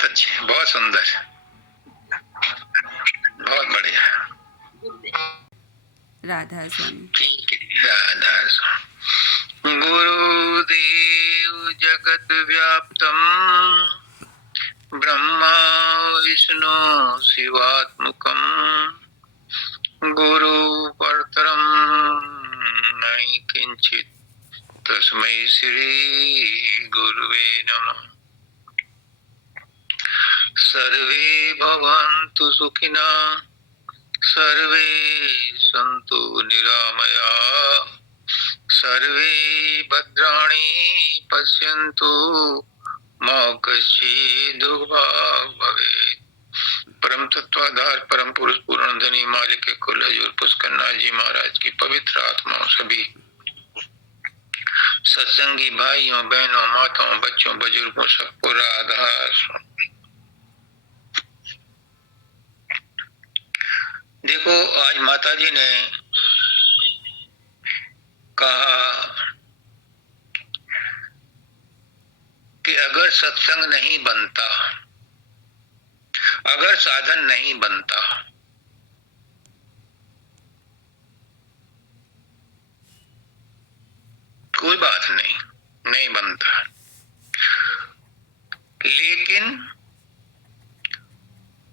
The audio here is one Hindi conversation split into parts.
बहुत अच्छे, बहुत सुंदर, बहुत बढ़िया। राधा स्वामी। ठीक है, राधा स्वामी। गुरुदेव जगत व्याप्तम ब्रह्मा विष्णु शिवात्मकम गुरु परतरम नहीं किंचित तस्मै श्री गुरुवे नमः। सर्वे भवन्तु सुखिनः, सर्वे सन्तु निरामयाः, सर्वे भद्राणि पश्यन्तु मा कश्चित् दुर्भाग् भवेत्। परम तत्वाधार परम पुरुष पूर्ण धनी मालिक कुल हजूर पुष्करनाथ जी महाराज की पवित्र आत्माओं, सभी सत्संगी भाइयों बहनों माताओं बच्चों बुजुर्गों सबको राधा। देखो, आज माता जी ने कहा कि अगर सत्संग नहीं बनता, अगर साधन नहीं बनता, कोई बात नहीं, नहीं बनता, लेकिन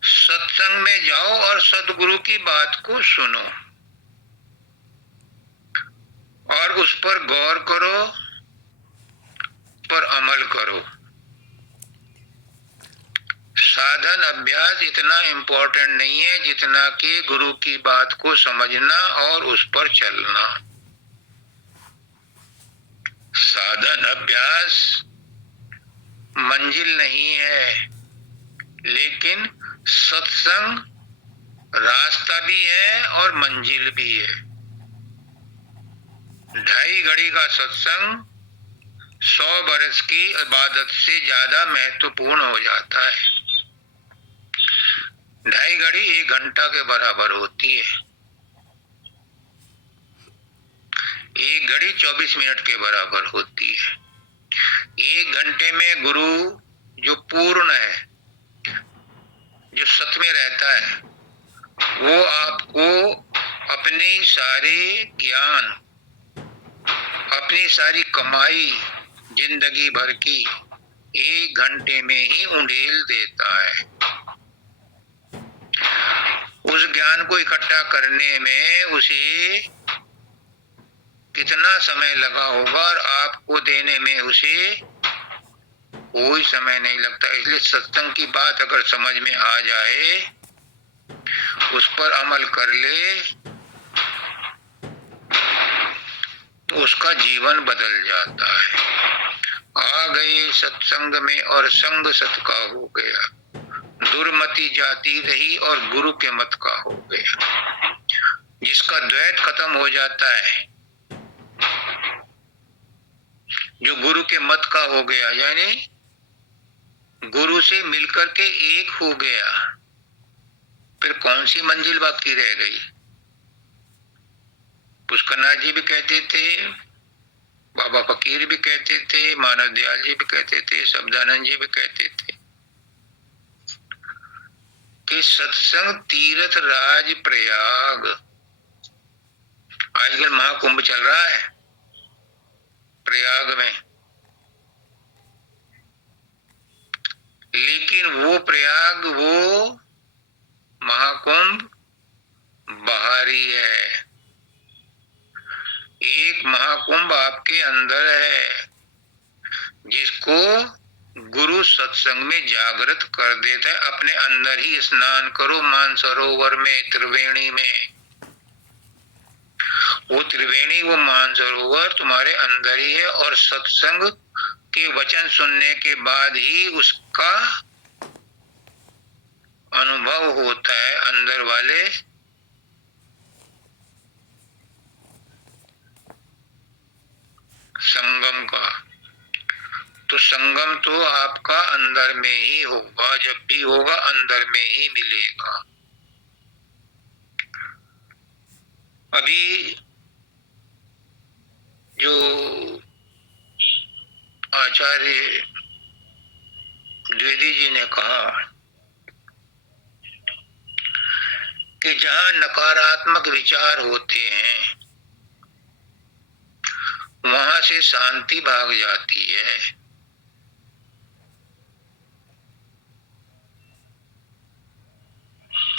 सत्संग में जाओ और सदगुरु की बात को सुनो और उस पर गौर करो, पर अमल करो। साधन अभ्यास इतना इम्पोर्टेंट नहीं है जितना कि गुरु की बात को समझना और उस पर चलना। साधन अभ्यास मंजिल नहीं है, लेकिन सत्संग रास्ता भी है और मंजिल भी है। 2.5 घड़ी का सत्संग 100 बरस की इबादत से ज्यादा महत्वपूर्ण हो जाता है। 2.5 घड़ी 1 घंटा के बराबर होती है। 1 घड़ी 24 मिनट के बराबर होती है। 1 घंटे में गुरु जो पूर्ण है, जो सत में रहता है, वो आपको अपनी सारी ज्ञान, अपनी सारी कमाई जिंदगी भर की 1 घंटे में ही उंडेल देता है। उस ज्ञान को इकट्ठा करने में उसे कितना समय लगा होगा और आपको देने में उसे कोई समय नहीं लगता। इसलिए सत्संग की बात अगर समझ में आ जाए, उस पर अमल कर ले, तो उसका जीवन बदल जाता है। आ गए सत्संग में और संग सत का हो गया, दुर्मति जाती रही और गुरु के मत का हो गया। जिसका द्वैत खत्म हो जाता है, जो गुरु के मत का हो गया, यानी गुरु से मिलकर के एक हो गया, फिर कौन सी मंजिल बाकी रह गई। पुष्करनाथ जी भी कहते थे, बाबा फकीर भी कहते थे, मानव दयाल जी भी कहते थे, शब्दानंद जी भी कहते थे कि सत्संग तीर्थ राज प्रयाग। आजकल महाकुंभ चल रहा है प्रयाग में, लेकिन वो प्रयाग, वो महाकुंभ बाहरी है। एक महाकुंभ आपके अंदर है, जिसको गुरु सत्संग में जागृत कर देता है। अपने अंदर ही स्नान करो मानसरोवर में, त्रिवेणी में। वो त्रिवेणी, वो मानसरोवर तुम्हारे अंदर ही है, और सत्संग के वचन सुनने के बाद ही उसका अनुभव होता है अंदर वाले संगम का। तो संगम तो आपका अंदर में ही होगा, जब भी होगा अंदर में ही मिलेगा। अभी जो आचार्य द्विवेदी जी ने कहा कि जहां नकारात्मक विचार होते हैं वहां से शांति भाग जाती है।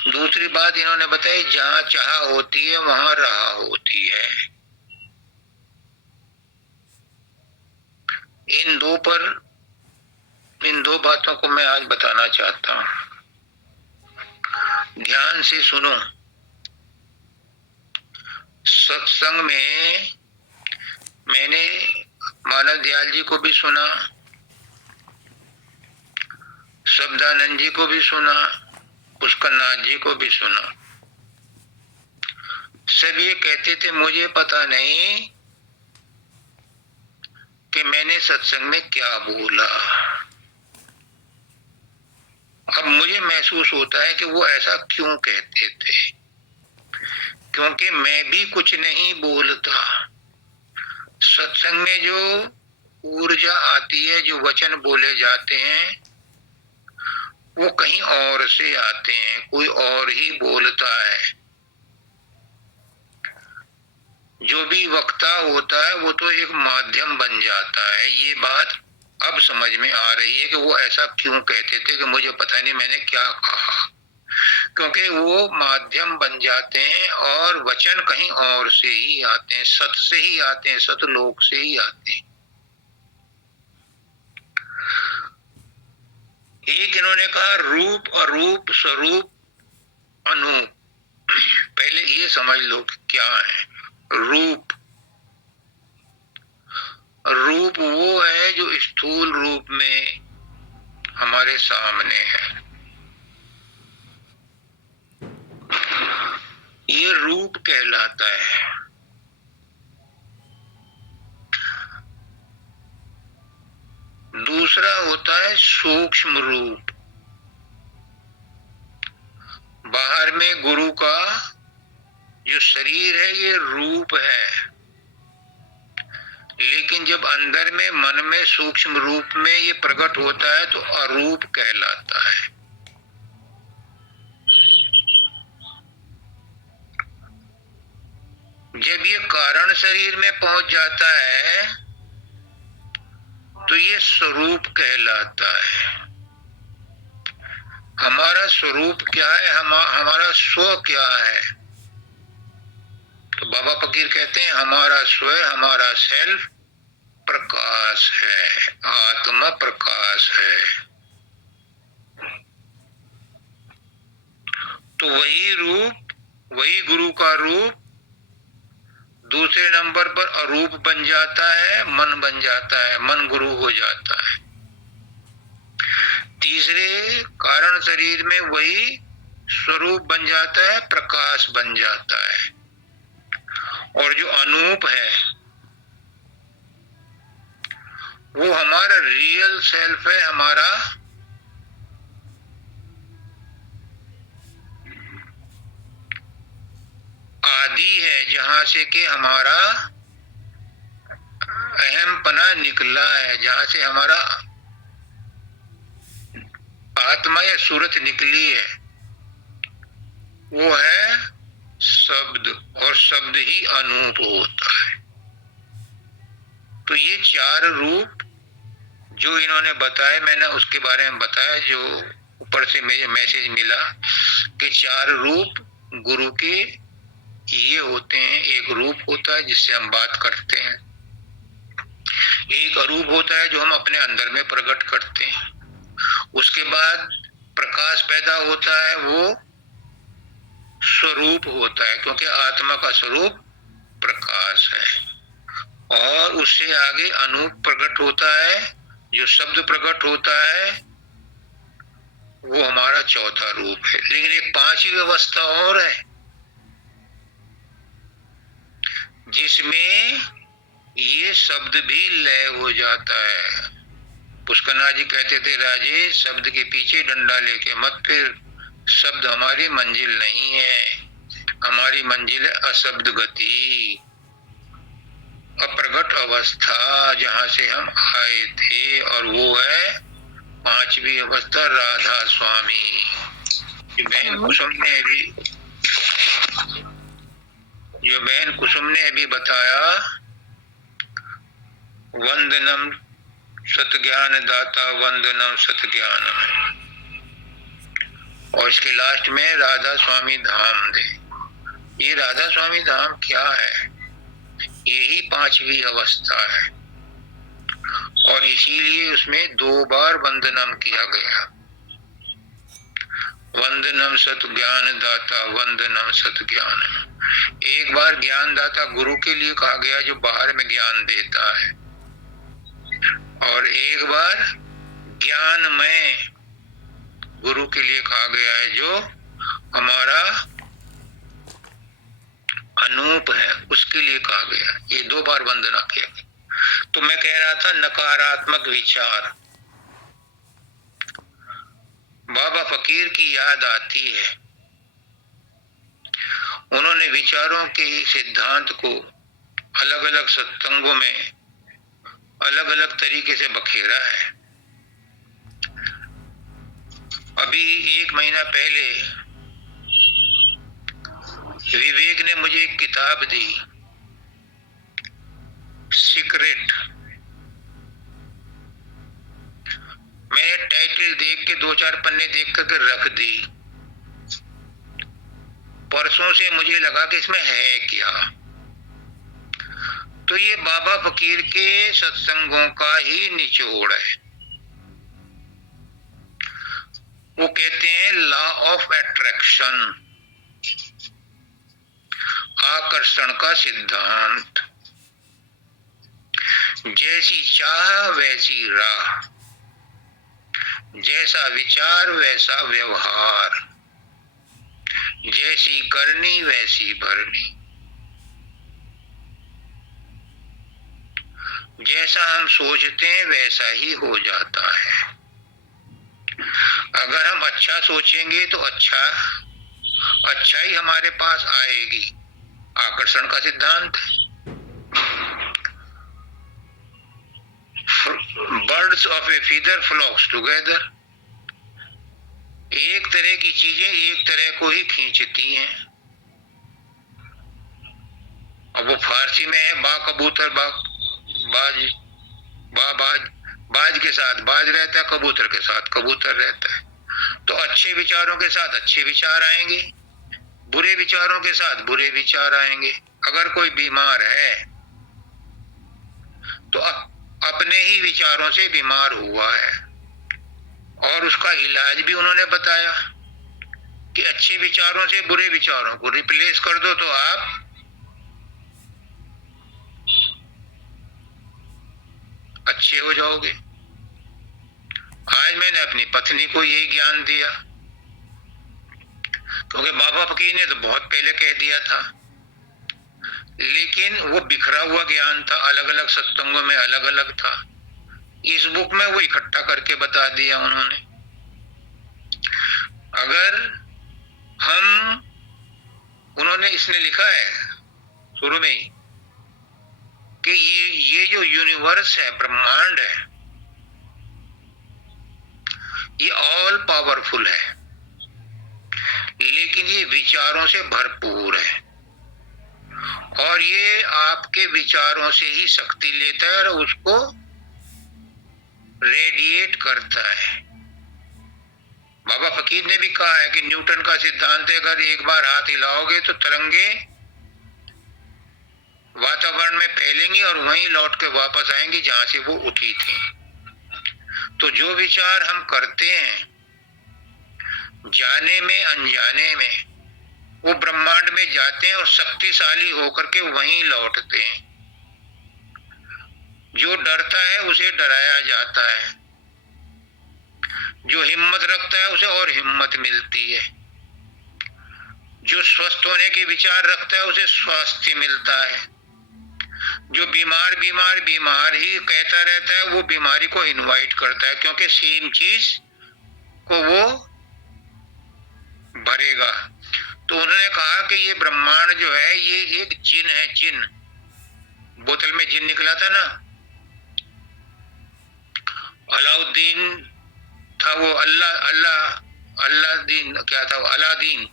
दूसरी बात इन्होंने बताई, जहां चाह होती है वहां राह होती है। इन दो बातों को मैं आज बताना चाहता हूं, ध्यान से सुनो। सत्संग में मैंने मानव दयाल जी को भी सुना, शब्दानंद जी को भी सुना, पुष्कर नाथ जी को भी सुना। सब ये कहते थे मुझे पता नहीं कि मैंने सत्संग में क्या बोला। अब मुझे महसूस होता है कि वो ऐसा क्यों कहते थे, क्योंकि मैं भी कुछ नहीं बोलता। सत्संग में जो ऊर्जा आती है, जो वचन बोले जाते हैं, वो कहीं और से आते हैं, कोई और ही बोलता है। जो भी वक्ता होता है वो तो एक माध्यम बन जाता है। ये बात अब समझ में आ रही है कि वो ऐसा क्यों कहते थे कि मुझे पता नहीं मैंने क्या कहा, क्योंकि वो माध्यम बन जाते हैं और वचन कहीं और से ही आते हैं, सत से ही आते हैं, सतलोक से ही आते हैं। एक इन्होंने कहा रूप, अरूप, स्वरूप, अनूप। पहले ये समझ लो कि क्या है रूप। रूप वो है जो स्थूल रूप में हमारे सामने है, ये रूप कहलाता है। दूसरा होता है सूक्ष्म रूप। बाहर में गुरु का जो शरीर है ये रूप है, लेकिन जब अंदर में मन में सूक्ष्म रूप में ये प्रकट होता है तो अरूप कहलाता है। जब ये कारण शरीर में पहुंच जाता है तो ये स्वरूप कहलाता है। हमारा स्वरूप क्या है, हमारा स्व क्या है? तो बाबा फकीर कहते हैं हमारा स्व, हमारा सेल्फ प्रकाश है, आत्मा प्रकाश है। तो वही रूप, वही गुरु का रूप दूसरे नंबर पर अरूप बन जाता है, मन बन जाता है, मन गुरु हो जाता है। तीसरे कारण शरीर में वही स्वरूप बन जाता है, प्रकाश बन जाता है। और जो अनूप है वो हमारा रियल सेल्फ है, हमारा आदि है, जहां से कि हमारा अहमपना निकला है, जहां से हमारा आत्मा या सूरत निकली है, वो है शब्द, और शब्द ही अनूप होता है। तो ये चार रूप जो इन्होंने बताए, मैंने उसके बारे में बताया, जो ऊपर से मुझे मैसेज मिला कि चार रूप गुरु के ये होते हैं। एक रूप होता है जिससे हम बात करते हैं, एक अरूप होता है जो हम अपने अंदर में प्रकट करते हैं, उसके बाद प्रकाश पैदा होता है, वो स्वरूप होता है, क्योंकि आत्मा का स्वरूप प्रकाश है। और उससे आगे अनूप प्रकट होता है, जो शब्द प्रकट होता है, वो हमारा चौथा रूप है। लेकिन एक पांचवी व्यवस्था और है जिसमें ये शब्द भी लय हो जाता है। पुष्करनाथ जी कहते थे राजेश, शब्द के पीछे डंडा लेके मत फिर, शब्द हमारी मंजिल नहीं है, हमारी मंजिल है अशब्द गति, अप्रगट अवस्था, जहां से हम आए थे, और वो है पांचवी अवस्था राधा स्वामी। बहन कुसुम ने भी, जो बहन कुसुम ने अभी बताया, वंदनम सतज्ञान दाता वंदनम सतज्ञानम, और इसके लास्ट में राधा स्वामी धाम दे। ये राधा स्वामी धाम क्या है? यही पांचवी अवस्था है, और इसीलिए उसमें 2 बार वंदनम किया गया। वंदनम सत ज्ञान दाता वंदनम सत ज्ञान। एक बार ज्ञान दाता गुरु के लिए कहा गया जो बाहर में ज्ञान देता है, और एक बार ज्ञानमय गुरु के लिए कहा गया है जो हमारा अनूप है, उसके लिए कहा गया। ये 2 बार वंदना किया गया। तो मैं कह रहा था नकारात्मक विचार, बाबा फकीर की याद आती है। उन्होंने विचारों के सिद्धांत को अलग अलग सत्संगों में अलग अलग तरीके से बखेरा है। अभी 1 महीना पहले विवेक ने मुझे एक किताब दी, सीक्रेट। मैंने टाइटल देख के 2-4 पन्ने देख करके रख दी। परसों से मुझे लगा कि इसमें है क्या। तो ये बाबा फकीर के सत्संगों का ही निचोड़ है। वो कहते हैं लॉ ऑफ अट्रैक्शन, आकर्षण का सिद्धांत। जैसी चाह वैसी राह, जैसा विचार वैसा व्यवहार, जैसी करनी वैसी भरनी। जैसा हम सोचते हैं वैसा ही हो जाता है। अगर हम अच्छा सोचेंगे तो अच्छा ही हमारे पास आएगी। आकर्षण का सिद्धांत है। Birds of a feather flocks together. एक तरह की चीजें एक तरह को ही खींचती हैं। अब वो फारसी में है बा कबूतर बा बाज, बा बाज, बाज के साथ बाज रहता है, कबूतर के साथ कबूतर रहता है। तो अच्छे विचारों के साथ अच्छे विचार आएंगे, बुरे विचारों के साथ बुरे विचार आएंगे। अगर कोई बीमार है तो अपने ही विचारों से बीमार हुआ है, और उसका इलाज भी उन्होंने बताया कि अच्छे विचारों से बुरे विचारों को रिप्लेस कर दो तो आप अच्छे हो जाओगे। आज मैंने अपनी पत्नी को यही ज्ञान दिया, क्योंकि बाबा फकीर ने तो बहुत पहले कह दिया था, लेकिन वो बिखरा हुआ ज्ञान था, अलग अलग सत्संगों में अलग अलग था। इस बुक में वो इकट्ठा करके बता दिया उन्होंने। अगर हम, उन्होंने इसने लिखा है शुरू में ही कि ये जो यूनिवर्स है, ब्रह्मांड है, ये ऑल पावरफुल है, लेकिन ये विचारों से भरपूर है, और ये आपके विचारों से ही शक्ति लेता है और उसको रेडिएट करता है। बाबा फकीर ने भी कहा है कि न्यूटन का सिद्धांत है, अगर एक बार हाथ हिलाओगे तो तरंगे वातावरण में फैलेंगी और वहीं लौट के वापस आएंगी जहां से वो उठी थी। तो जो विचार हम करते हैं जाने में अनजाने में, वो ब्रह्मांड में जाते हैं और शक्तिशाली होकर के वहीं लौटते हैं। जो डरता है उसे डराया जाता है, जो हिम्मत रखता है उसे और हिम्मत मिलती है, जो स्वस्थ होने के विचार रखता है उसे स्वास्थ्य मिलता है, जो बीमार बीमार बीमार ही कहता रहता है वो बीमारी को इनवाइट करता है, क्योंकि सेम चीज को वो भरेगा। तो उन्होंने कहा कि ये ब्रह्मांड जो है ये एक जिन है, जिन। बोतल में जिन निकला था ना, अलाउद्दीन था वो अल्लाह अल्लाह अल्लादीन, क्या था वो अलादीन,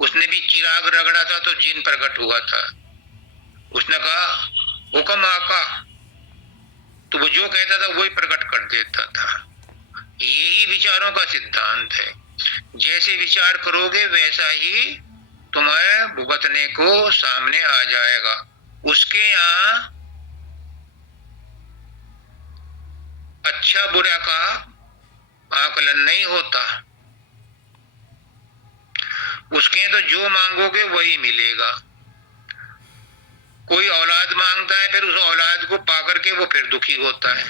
उसने भी चिराग रगड़ा था तो जिन प्रकट हुआ था। उसने कहा हुक्म आका, तो वो जो कहता था वही प्रकट कर देता था। यही विचारों का सिद्धांत है। जैसे विचार करोगे वैसा ही तुम्हें भुगतने को सामने आ जाएगा। उसके यहाँ अच्छा बुरा का आकलन नहीं होता। उसके तो जो मांगोगे वही मिलेगा। कोई औलाद मांगता है, फिर उस औलाद को पाकर के वो फिर दुखी होता है,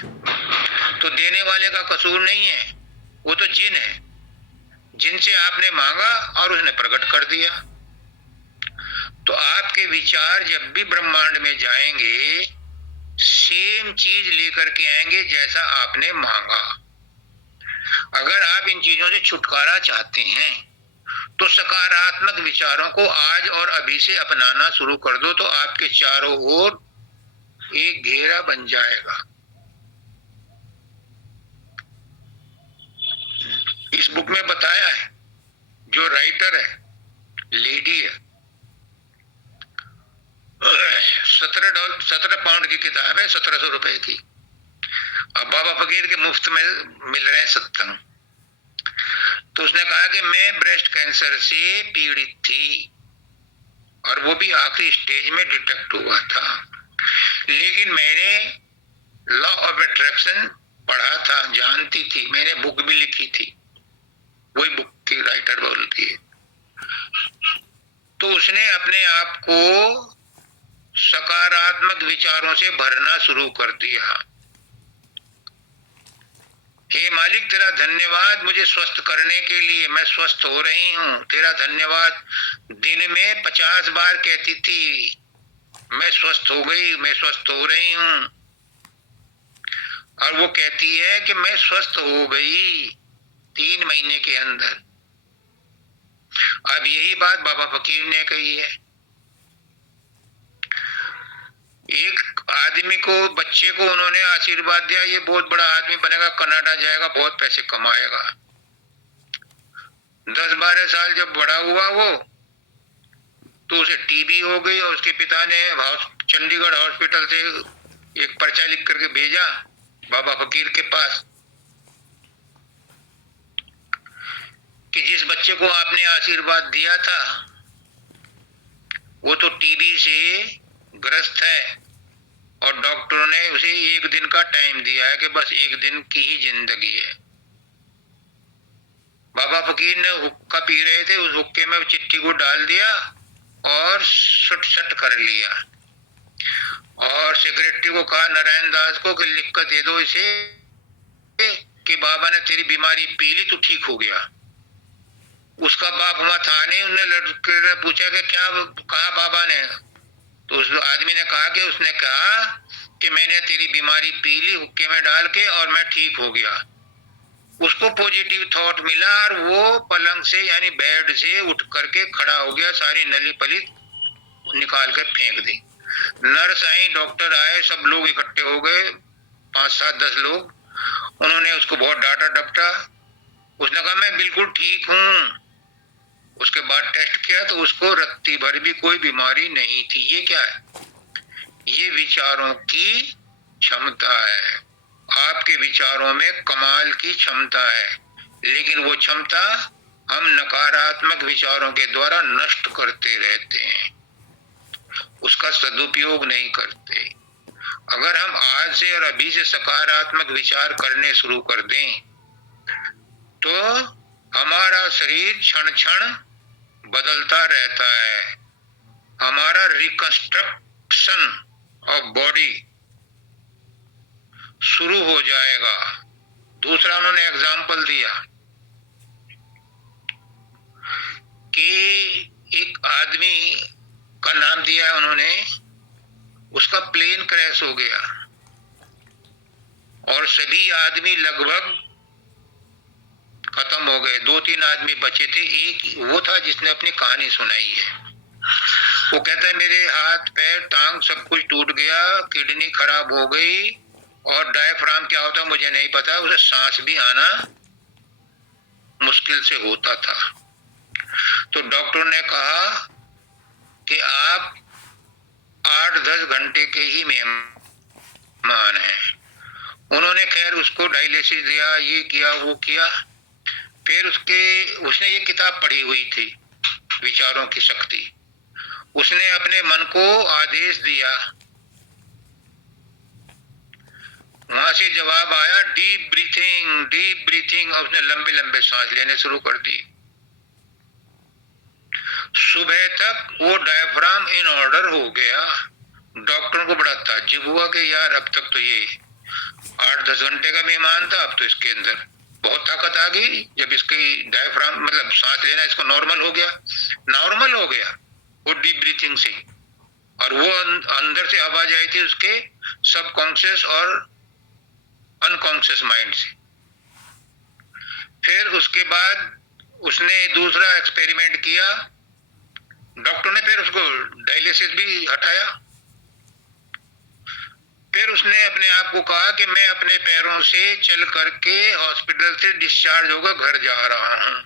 तो देने वाले का कसूर नहीं है, वो तो जिन है। जिनसे आपने मांगा और उसने प्रकट कर दिया। तो आपके विचार जब भी ब्रह्मांड में जाएंगे, सेम चीज लेकर के आएंगे जैसा आपने मांगा। अगर आप इन चीजों से छुटकारा चाहते हैं तो सकारात्मक विचारों को आज और अभी से अपनाना शुरू कर दो, तो आपके चारों ओर एक घेरा बन जाएगा। इस बुक में बताया है, जो राइटर है लेडी है, 17 पाउंड की किताब है, 1700 रुपए की। अब बाबा फकीर के मुफ्त में मिल रहे हैं सत्संग। तो उसने कहा कि मैं ब्रेस्ट कैंसर से पीड़ित थी और वो भी आखिरी स्टेज में डिटेक्ट हुआ था, लेकिन मैंने लॉ ऑफ अट्रैक्शन पढ़ा था, जानती थी, मैंने बुक भी लिखी थी, वही बुक की राइटर बोलती है। तो उसने अपने आप को सकारात्मक विचारों से भरना शुरू कर दिया। हे मालिक, तेरा धन्यवाद मुझे स्वस्थ करने के लिए, मैं स्वस्थ हो रही हूँ, तेरा धन्यवाद। दिन में 50 बार कहती थी मैं स्वस्थ हो गई, मैं स्वस्थ हो रही हूँ। और वो कहती है कि मैं स्वस्थ हो गई 3 महीने के अंदर। अब यही बात बाबा फकीर ने कही है। एक आदमी को, बच्चे को उन्होंने आशीर्वाद दिया, ये बहुत बड़ा आदमी बनेगा, कनाडा जाएगा, बहुत पैसे कमाएगा। 10-12 साल जब बड़ा हुआ वो, तो उसे टीबी हो गई और उसके पिता ने चंडीगढ़ हॉस्पिटल से एक पर्चा लिख करके भेजा बाबा फकीर के पास कि जिस बच्चे को आपने आशीर्वाद दिया था वो तो टीबी से ग्रस्त है और डॉक्टरों ने उसे 1 दिन का टाइम दिया है कि बस 1 दिन की ही जिंदगी है। बाबा फकीर ने हुक्का पी रहे थे, उस हुक्के में चिट्ठी को डाल दिया और सुट सट कर लिया और सेक्रेटरी को कहा नारायण दास को कि लिख कर दे दो इसे कि बाबा ने तेरी बीमारी पी ली तो ठीक हो गया। उसका बाप वहां था नहीं, उन्हें लड़के ने पूछा कि क्या कहा बाबा ने, तो उस आदमी ने कहा कि उसने कहा कि मैंने तेरी बीमारी पी ली हुक्के में डाल के और मैं ठीक हो गया। उसको पॉजिटिव थॉट मिला और वो पलंग से यानी बेड से उठ करके खड़ा हो गया, सारी नली पली निकाल कर फेंक दी। नर्स आई, डॉक्टर आए, सब लोग इकट्ठे हो गए, 5-7-10 लोग। उन्होंने उसको बहुत डांटा डपटा। उसने कहा मैं बिल्कुल ठीक हूँ। उसके बाद टेस्ट किया तो उसको रत्ती भर भी कोई बीमारी नहीं थी। ये क्या है? ये विचारों की क्षमता है। आपके विचारों में कमाल की क्षमता है, लेकिन वो क्षमता हम नकारात्मक विचारों के द्वारा नष्ट करते रहते हैं, उसका सदुपयोग नहीं करते। अगर हम आज से और अभी से सकारात्मक विचार करने शुरू कर दें तो हमारा शरीर क्षण क्षण बदलता रहता है। हमारा रिकंस्ट्रक्शन ऑफ बॉडी शुरू हो जाएगा। दूसरा उन्होंने एग्जाम्पल दिया कि एक आदमी का नाम दिया है उन्होंने, उसका प्लेन क्रैश हो गया और सभी आदमी लगभग खत्म हो गए। 2-3 आदमी बचे थे, एक वो था जिसने अपनी कहानी सुनाई है। वो कहता है मेरे हाथ पैर टांग सब कुछ टूट गया, किडनी खराब हो गई और डायफ्राम क्या होता है मुझे नहीं पता, उसे सांस भी आना मुश्किल से होता था। तो डॉक्टर ने कहा कि आप 8-10 घंटे के ही मेहमान हैं। उन्होंने खैर उसको डायलिसिस दिया, ये किया वो किया। फिर उसने ये किताब पढ़ी हुई थी, विचारों की शक्ति। उसने अपने मन को आदेश दिया, वहां से जवाब आया डीप ब्रीथिंग, डीप ब्रीथिंग। और उसने लंबे लंबे सांस लेने शुरू कर दी। सुबह तक वो डायफ्राम इन ऑर्डर हो गया। डॉक्टर को बड़ा ताज्जुब हुआ कि यार अब तक तो ये 8-10 घंटे का मेहमान था, अब तो इसके अंदर बहुत ताकत आ गई। जब इसकी डायफ्राम मतलब सांस लेना इसको नॉर्मल हो गया, नॉर्मल हो गया वो डीप ब्रीथिंग से। और वो अंदर से आवाज आई थी उसके सबकॉन्शियस और अनकॉन्शियस माइंड से। फिर उसके बाद उसने दूसरा एक्सपेरिमेंट किया। डॉक्टर ने फिर उसको डायलिसिस भी हटाया। फिर उसने अपने आप को कहा कि मैं अपने पैरों से चल करके हॉस्पिटल से डिस्चार्ज होकर घर जा रहा हूं।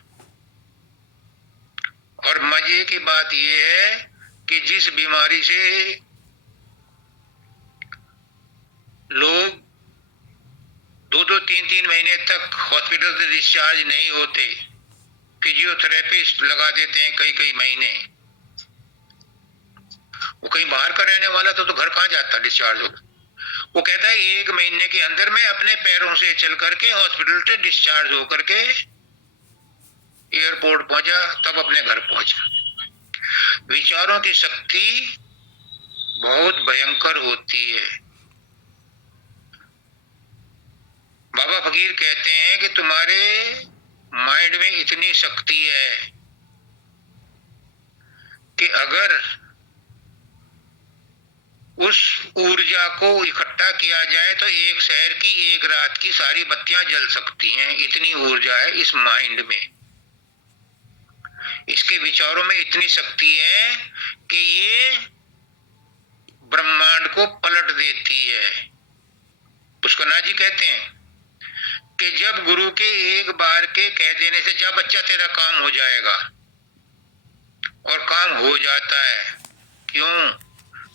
और मजे की बात यह है कि जिस बीमारी से लोग 2-2, 3-3 महीने तक हॉस्पिटल से डिस्चार्ज नहीं होते, फिजियोथेरेपिस्ट लगा देते हैं कई कई महीने। वो कहीं बाहर का रहने वाला तो घर कहां जाता डिस्चार्ज होकर। वो कहता है 1 महीने के अंदर मैं अपने पैरों से चल करके हॉस्पिटल से डिस्चार्ज होकर के एयरपोर्ट पहुंचा, तब अपने घर पहुंचा। विचारों की शक्ति बहुत भयंकर होती है। बाबा फकीर कहते हैं कि तुम्हारे माइंड में इतनी शक्ति है कि अगर उस ऊर्जा को इकट्ठा किया जाए तो एक शहर की एक रात की सारी बत्तियां जल सकती हैं। इतनी ऊर्जा है इस माइंड में, इसके विचारों में इतनी शक्ति है कि ये ब्रह्मांड को पलट देती है। पुष्करनाथ जी कहते हैं कि जब गुरु के एक बार के कह देने से जा बच्चा तेरा काम हो जाएगा, और काम हो जाता है। क्यों?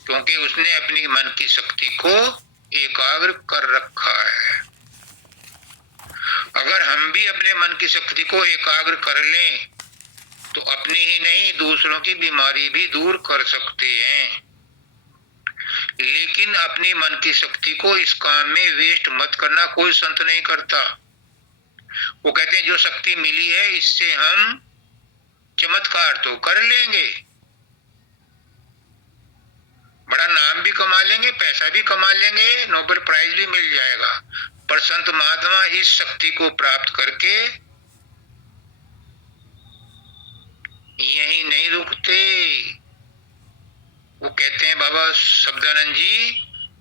क्योंकि उसने अपनी मन की शक्ति को एकाग्र कर रखा है। अगर हम भी अपने मन की शक्ति को एकाग्र कर लें तो अपनी ही नहीं दूसरों की बीमारी भी दूर कर सकते हैं। लेकिन अपनी मन की शक्ति को इस काम में वेस्ट मत करना, कोई संत नहीं करता। वो कहते हैं जो शक्ति मिली है इससे हम चमत्कार तो कर लेंगे, बड़ा नाम भी कमा लेंगे, पैसा भी कमा लेंगे, नोबेल प्राइज भी मिल जाएगा, पर संत महात्मा इस शक्ति को प्राप्त करके यही नहीं रुकते। वो कहते हैं बाबा शब्दानंद जी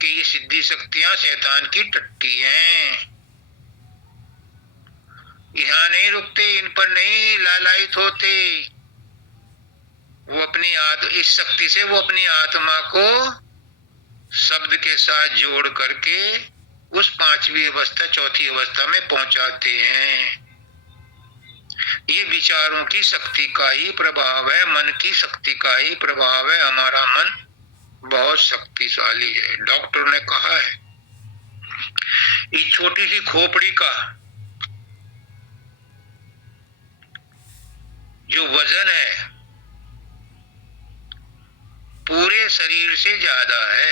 कि ये सिद्धि शक्तियां शैतान की टट्टी हैं, यहां नहीं रुकते, इन पर नहीं लालायित होते। वो अपनी इस शक्ति से वो अपनी आत्मा को शब्द के साथ जोड़ करके उस 5वीं अवस्था, 4थी अवस्था में पहुंचाते हैं। ये विचारों की शक्ति का ही प्रभाव है, मन की शक्ति का ही प्रभाव है। हमारा मन बहुत शक्तिशाली है। डॉक्टर ने कहा है इस छोटी सी खोपड़ी का जो वजन है पूरे शरीर से ज्यादा है।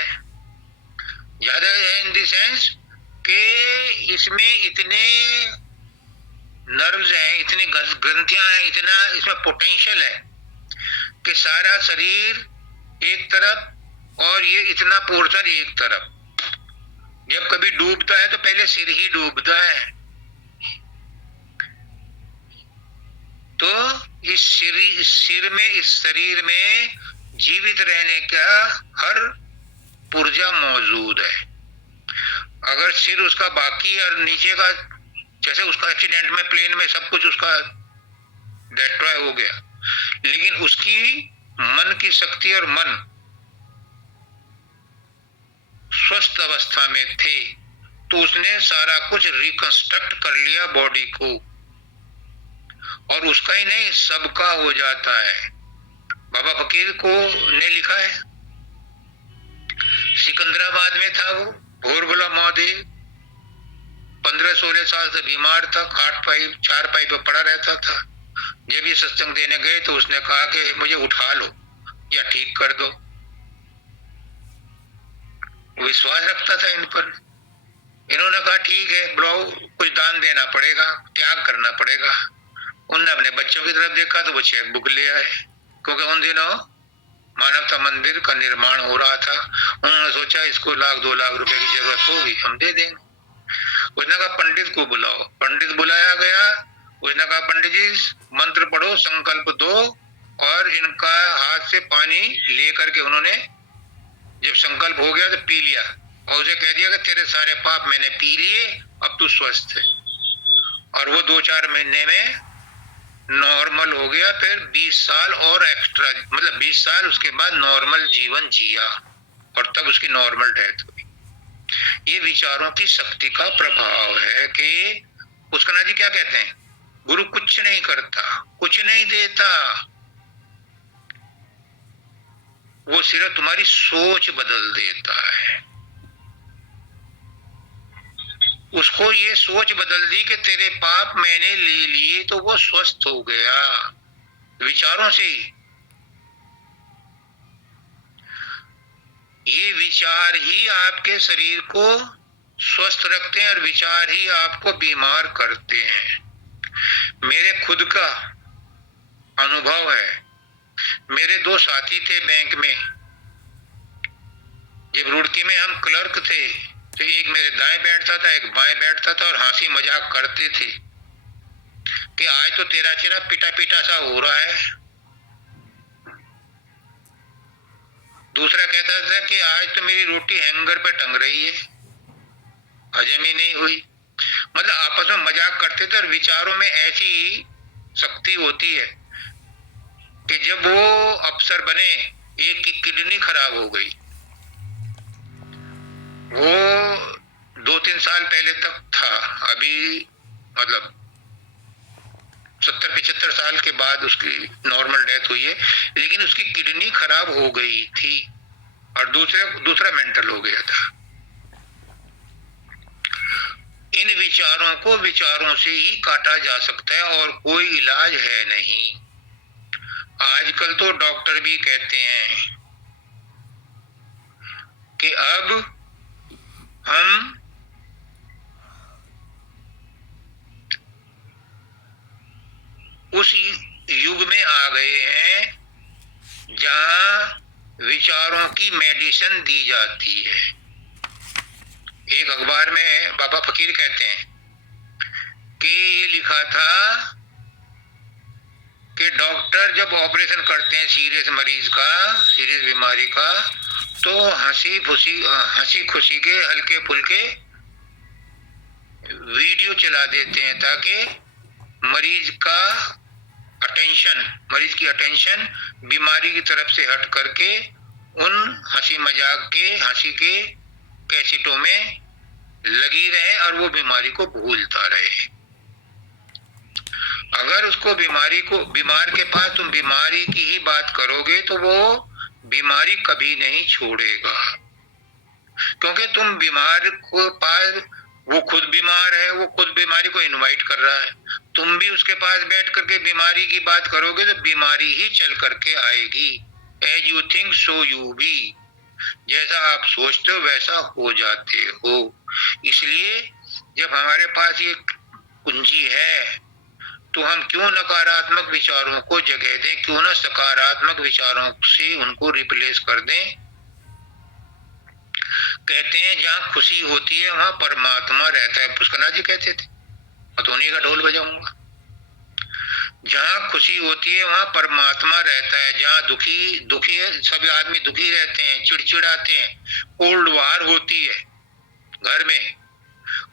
ज्यादा है इन द सेंस कि इसमें इतने नर्व्स हैं, इतनी ग्रंथियां हैं, इतना इसमें पोटेंशियल है कि सारा शरीर एक तरफ और ये इतना पोर्शन एक तरफ। जब कभी डूबता है तो पहले सिर ही डूबता है। तो इस सिर में, इस शरीर में जीवित रहने का हर पुर्जा मौजूद है। अगर सिर उसका बाकी और नीचे का, जैसे उसका एक्सीडेंट में प्लेन में सब कुछ उसका डिस्ट्रॉय हो गया, लेकिन उसकी मन की शक्ति और मन स्वस्थ अवस्था में थे तो उसने सारा कुछ रिकंस्ट्रक्ट कर लिया बॉडी को। और उसका ही नहीं, सबका हो जाता है। बाबा फकीर को ने लिखा है, सिकंदराबाद में था वो, भोरबुला महादेव, 15-16 साल से बीमार था, खाट पाई चार पाई पर पड़ा रहता था। जब ये सत्संग देने गए तो उसने कहा कि मुझे उठा लो या ठीक कर दो। विश्वास रखता था इन पर। इन्होंने कहा ठीक है बुलाओ, कुछ दान देना पड़ेगा, त्याग करना पड़ेगा। उनने अपने बच्चों की तरफ देखा तो वो चेक बुक ले आए, क्योंकि उन दिनों मानवता मंदिर का निर्माण हो रहा था। उन्होंने सोचा इसको 1-2 लाख रुपए की जरूरत होगी, हम दे देंगे। उसने कहा पंडित को बुलाओ, पंडित बुलाया गया। उसने कहा पंडित जी मंत्र पढ़ो, संकल्प दो, और इनका हाथ से पानी लेकर के उन्होंने जब संकल्प हो गया तो पी लिया, और उसे कह दिया कि तेरे सारे पाप मैंने पी लिए, अब तू स्वस्थ है। और वो 2-4 महीने में नॉर्मल हो गया। फिर 20 साल और एक्स्ट्रा, मतलब 20 साल उसके बाद नॉर्मल जीवन जिया, और तब उसकी नॉर्मल डेथ हुई। ये विचारों की शक्ति का प्रभाव है कि पुष्कना जी क्या कहते हैं, गुरु कुछ नहीं करता, कुछ नहीं देता, वो सिर्फ तुम्हारी सोच बदल देता है। उसको ये सोच बदल दी कि तेरे पाप मैंने ले लिए, तो वो स्वस्थ हो गया विचारों से ही। ये विचार ही आपके शरीर को स्वस्थ रखते हैं और विचार ही आपको बीमार करते हैं। मेरे खुद का अनुभव है। मेरे 2 साथी थे बैंक में, जब रुड़की में हम क्लर्क थे तो एक मेरे दाएं बैठता था, एक बाएं बैठता था, और हंसी मजाक करते थे कि आज तो तेरा चेहरा पिटा पिटा सा हो रहा है। दूसरा कहता था कि आज तो मेरी रोटी हैंगर पे टंग रही है, हजम ही नहीं हुई। मतलब आपस में मजाक करते थे। और विचारों में ऐसी शक्ति होती है कि जब वो अफसर बने, एक की किडनी खराब हो गई, वो 2-3 साल पहले तक था, अभी मतलब 70-75 साल के बाद उसकी नॉर्मल डेथ हुई है, लेकिन उसकी किडनी खराब हो गई थी और दूसरा मेंटल हो गया था। इन विचारों को विचारों से ही काटा जा सकता है और कोई इलाज है नहीं। आजकल तो डॉक्टर भी कहते हैं कि अब हम उस युग में आ गए हैं जहां विचारों की मेडिसिन दी जाती है। एक अखबार में बाबा फकीर कहते हैं कि ये लिखा था कि डॉक्टर जब ऑपरेशन करते हैं सीरियस मरीज का, सीरियस बीमारी का, तो हंसी खुशी के हल्के फुल्के वीडियो चला देते हैं ताकि मरीज की अटेंशन बीमारी की तरफ से हट करके उन हंसी के कैसेटों में लगी रहे और वो बीमारी को भूलता रहे। अगर उसको बीमार के पास तुम बीमारी की ही बात करोगे तो वो बीमारी कभी नहीं छोड़ेगा, क्योंकि तुम बीमार को पास, वो खुद बीमार है, वो खुद बीमारी को इनवाइट कर रहा है। तुम भी उसके पास बैठ करके बीमारी की बात करोगे तो बीमारी ही चल करके आएगी। As you think so you be, जैसा आप सोचते हो वैसा हो जाते हो। इसलिए जब हमारे पास ये कुंजी है तो हम क्यों नकारात्मक विचारों को जगह दें, क्यों ना सकारात्मक विचारों से उनको रिप्लेस कर दें। कहते हैं जहाँ खुशी होती है वहां परमात्मा रहता है, पुष्कना जी कहते थे, मैं तो उन्हीं का ढोल बजाऊंगा। जहाँ खुशी होती है वहां परमात्मा रहता है। जहाँ दुखी है, सभी आदमी दुखी रहते हैं, चिड़चिड़ाते हैं, कोल्ड वार होती है घर में,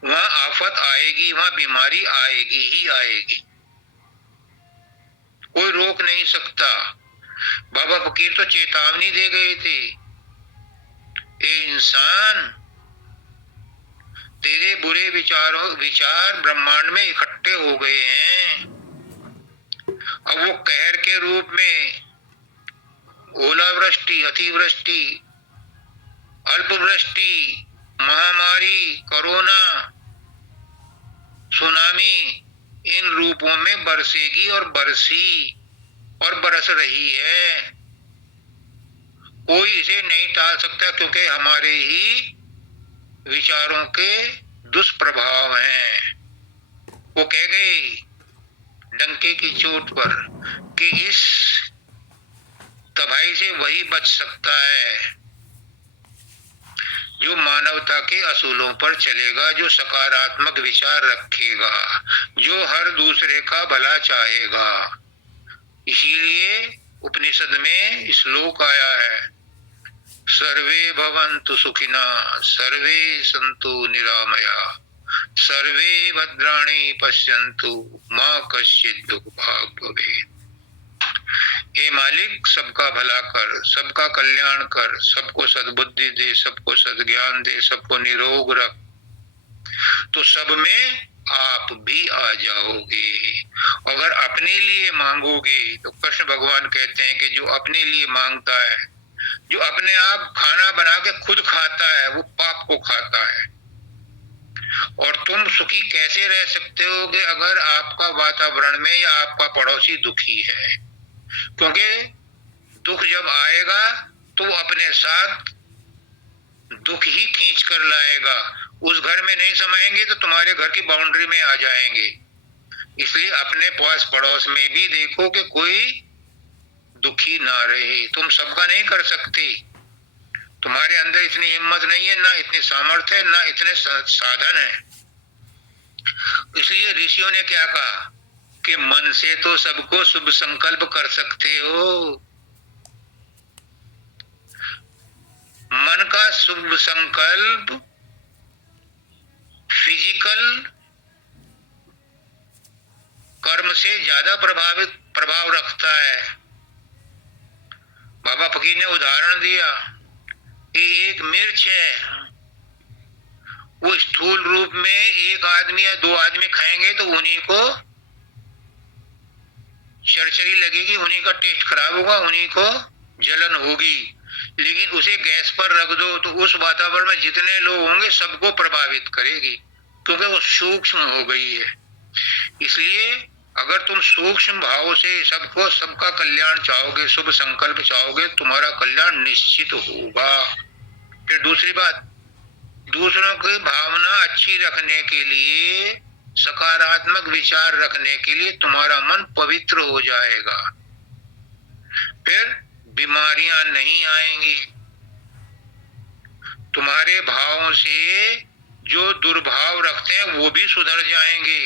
वहां आफत आएगी, वहां बीमारी आएगी ही आएगी, कोई रोक नहीं सकता। बाबा फकीर तो चेतावनी दे गए थे, ए इंसान, तेरे बुरे विचार ब्रह्मांड में इकट्ठे हो गए हैं, अब वो कहर के रूप में ओलावृष्टि, अतिवृष्टि, अल्पवृष्टि, महामारी, कोरोना, सुनामी, इन रूपों में बरसेगी और बरसी और बरस रही है। कोई इसे नहीं टाल सकता, क्योंकि हमारे ही विचारों के दुष्प्रभाव हैं। वो कह गए डंके की चोट पर कि इस तबाही से वही बच सकता है जो मानवता के असूलों पर चलेगा, जो सकारात्मक विचार रखेगा, जो हर दूसरे का भला चाहेगा। इसीलिए उपनिषद में श्लोक आया है, सर्वे भवन्तु सुखिनः, सर्वे सन्तु निरामया, सर्वे भद्राणि पश्यन्तु मा कश्चित् दुःखभाग् भवेत्। हे मालिक, सबका भला कर, सबका कल्याण कर, सबको सद्बुद्धि दे, सबको सद्ज्ञान दे, सबको निरोग रख, तो सब में आप भी आ जाओगे। अगर अपने लिए मांगोगे तो कृष्ण भगवान कहते हैं कि जो अपने लिए मांगता है, जो अपने आप खाना बना के खुद खाता है, वो पाप को खाता है। और तुम सुखी कैसे रह सकते होगे अगर आपका वातावरण में या आपका पड़ोसी दुखी है? क्योंकि दुख जब आएगा तो अपने साथ दुख ही खींच कर लाएगा। उस घर में नहीं समाएंगे तो तुम्हारे घर की बाउंड्री में आ जाएंगे। इसलिए अपने पास पड़ोस में भी देखो कि कोई दुखी ना रहे। तुम सबका नहीं कर सकते, तुम्हारे अंदर इतनी हिम्मत नहीं है, ना इतनी सामर्थ्य है, ना इतने साधन है। इसलिए ऋषियों ने क्या कहा कि मन से तो सबको शुभ संकल्प कर सकते हो। मन का शुभ संकल्प फिजिकल कर्म से ज्यादा प्रभाव रखता है। बाबा फकीर ने उदाहरण दिया कि एक मिर्च है, वो स्थूल रूप में एक आदमी या दो आदमी खाएंगे तो उन्हीं को चरचरी लगेगी, उन्हीं का टेस्ट खराब होगा, उन्हीं को जलन होगी। लेकिन उसे गैस पर रख दो तो उस वातावरण में जितने लोग होंगे सबको प्रभावित करेगी, क्योंकि वो सूक्ष्म हो गई है। इसलिए अगर तुम सूक्ष्म भाव से सबको सबका कल्याण चाहोगे, शुभ संकल्प चाहोगे, तुम्हारा कल्याण निश्चित होगा। फिर दूसरी बात, दूसरों की भावना अच्छी रखने के लिए, सकारात्मक विचार रखने के लिए तुम्हारा मन पवित्र हो जाएगा। फिर बीमारियां नहीं आएंगी। तुम्हारे भावों से जो दुर्भाव रखते हैं वो भी सुधर जाएंगे।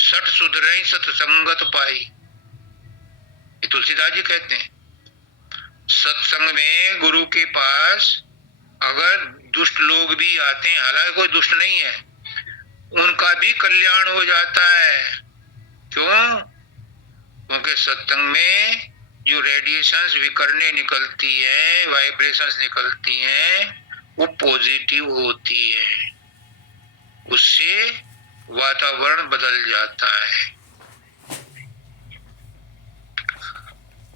सठ सुधरई सत्संगत पाई, ये तुलसीदास जी कहते हैं। सत्संग में गुरु के पास अगर दुष्ट लोग भी आते हैं, हालांकि कोई दुष्ट नहीं है, उनका भी कल्याण हो जाता है। क्यों? क्योंकि सत्संग में जो रेडिएशंस विकरणें निकलती हैं, वाइब्रेशंस निकलती हैं, वो पॉजिटिव होती है। उससे वातावरण बदल जाता है।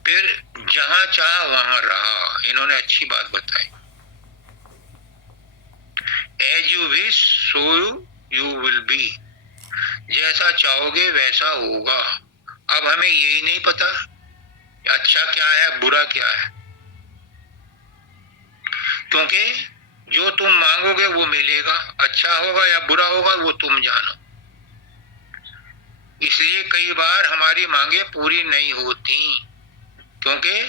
फिर जहां चाहा वहां रहा, इन्होंने अच्छी बात बताई। As you wish so you will be, जैसा चाहोगे वैसा होगा। अब हमें यही नहीं पता अच्छा क्या है बुरा क्या है, क्योंकि जो तुम मांगोगे वो मिलेगा। अच्छा होगा या बुरा होगा वो तुम जानो। इसलिए कई बार हमारी मांगे पूरी नहीं होती, क्योंकि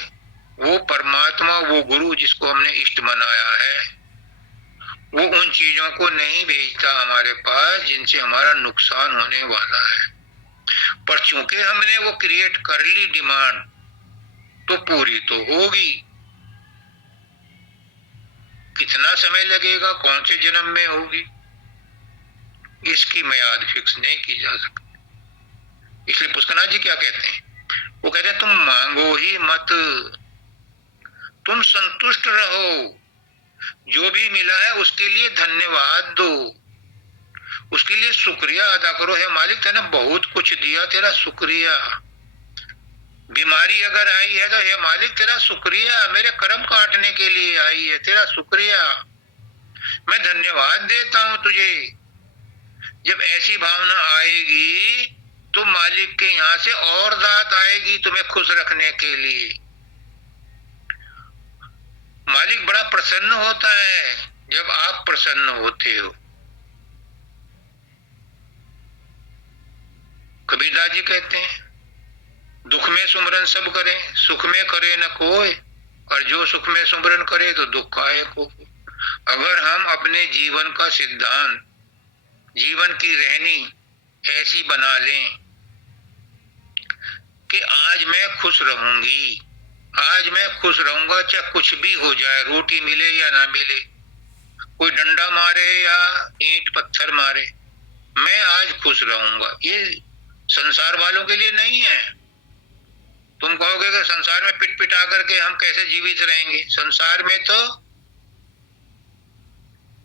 वो परमात्मा, वो गुरु जिसको हमने इष्ट बनाया है, वो उन चीजों को नहीं भेजता हमारे पास जिनसे हमारा नुकसान होने वाला है। पर चूंकि हमने वो क्रिएट कर ली डिमांड, तो पूरी तो होगी। कितना समय लगेगा, कौन से जन्म में होगी, इसकी मियाद फिक्स नहीं की जा सकती। इसलिए पुष्कनाथ जी क्या कहते हैं? वो कहते हैं तुम मांगो ही मत, तुम संतुष्ट रहो। जो भी मिला है उसके लिए धन्यवाद दो, उसके लिए शुक्रिया अदा करो। है मालिक, तूने बहुत कुछ दिया, तेरा शुक्रिया। बीमारी अगर आई है तो हे मालिक तेरा शुक्रिया, मेरे कर्म काटने के लिए आई है, तेरा शुक्रिया, मैं धन्यवाद देता हूं तुझे। जब ऐसी भावना आएगी तो मालिक के यहां से और दात आएगी तुम्हें खुश रखने के लिए। मालिक बड़ा प्रसन्न होता है जब आप प्रसन्न होते हो। कबीरदास जी कहते हैं, दुख में सुमरन सब करें, सुख में करे न कोई, और जो सुख में सुमरन करे तो दुख आए को। अगर हम अपने जीवन का सिद्धांत, जीवन की रहनी ऐसी बना लें कि आज मैं खुश रहूंगी, आज मैं खुश रहूंगा, चाहे कुछ भी हो जाए, रोटी मिले या ना मिले, कोई डंडा मारे या ईंट पत्थर मारे, मैं आज खुश रहूंगा। ये संसार वालों के लिए नहीं है। तुम कहोगे कि संसार में पिट पिटा करके हम कैसे जीवित रहेंगे? संसार में तो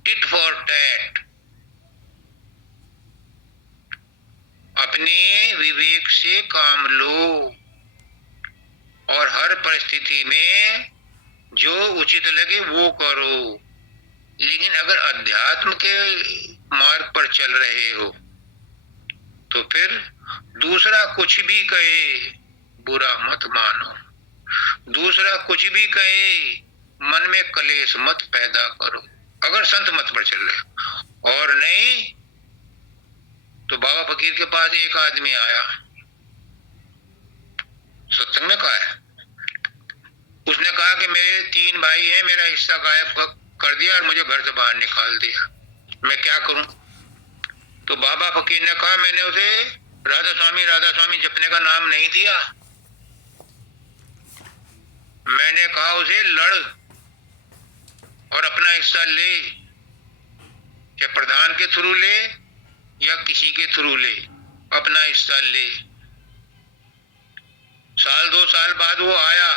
टिट फॉर टैट, अपने विवेक से काम लो और हर परिस्थिति में जो उचित लगे वो करो। लेकिन अगर अध्यात्म के मार्ग पर चल रहे हो तो फिर दूसरा कुछ भी कहे बुरा मत मानो, दूसरा कुछ भी कहे मन में कलेश मत पैदा करो, अगर संत मत पर चल रहे। और नहीं तो बाबा फकीर के पास एक आदमी आया, सत्संग में कहा है, उसने कहा कि मेरे 3 भाई हैं, मेरा हिस्सा गायब कर दिया और मुझे घर से बाहर निकाल दिया, मैं क्या करूं? तो बाबा फकीर ने कहा, मैंने उसे राधा स्वामी जपने का नाम नहीं दिया, मैंने कहा उसे लड़ और अपना हिस्सा ले, चाहे प्रधान के थ्रू ले या किसी के थ्रू ले, अपना हिस्सा ले। साल 2 साल बाद वो आया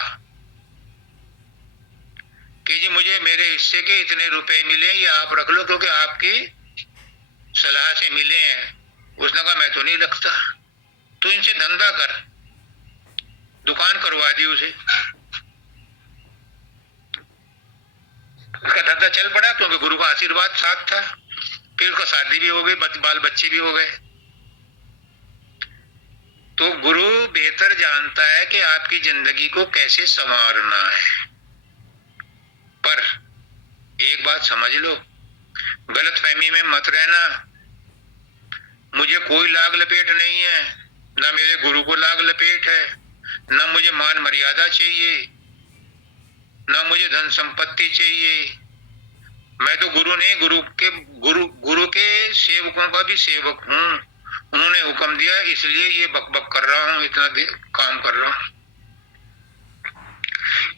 कि जी मुझे मेरे हिस्से के इतने रुपए मिले, ये आप रख लो क्योंकि आपकी सलाह से मिले हैं। उसने कहा मैं तो नहीं रखता, तो इनसे धंधा कर, दुकान करवा दी उसे। उसका धंधा चल पड़ा क्योंकि गुरु का आशीर्वाद साथ था। फिर उसका शादी भी हो गई, बाल बच्चे भी हो गए। तो गुरु बेहतर जानता है कि आपकी जिंदगी को कैसे संवारना है। पर एक बात समझ लो, गलतफहमी में मत रहना। मुझे कोई लाग लपेट नहीं है, ना मेरे गुरु को लाग लपेट है, ना मुझे मान मर्यादा चाहिए, ना मुझे धन संपत्ति चाहिए। मैं तो गुरु नहीं, गुरु के सेवकों का भी सेवक हूं। उन्होंने हुक्म दिया इसलिए ये बकबक कर रहा हूं, इतना काम कर रहा हूं।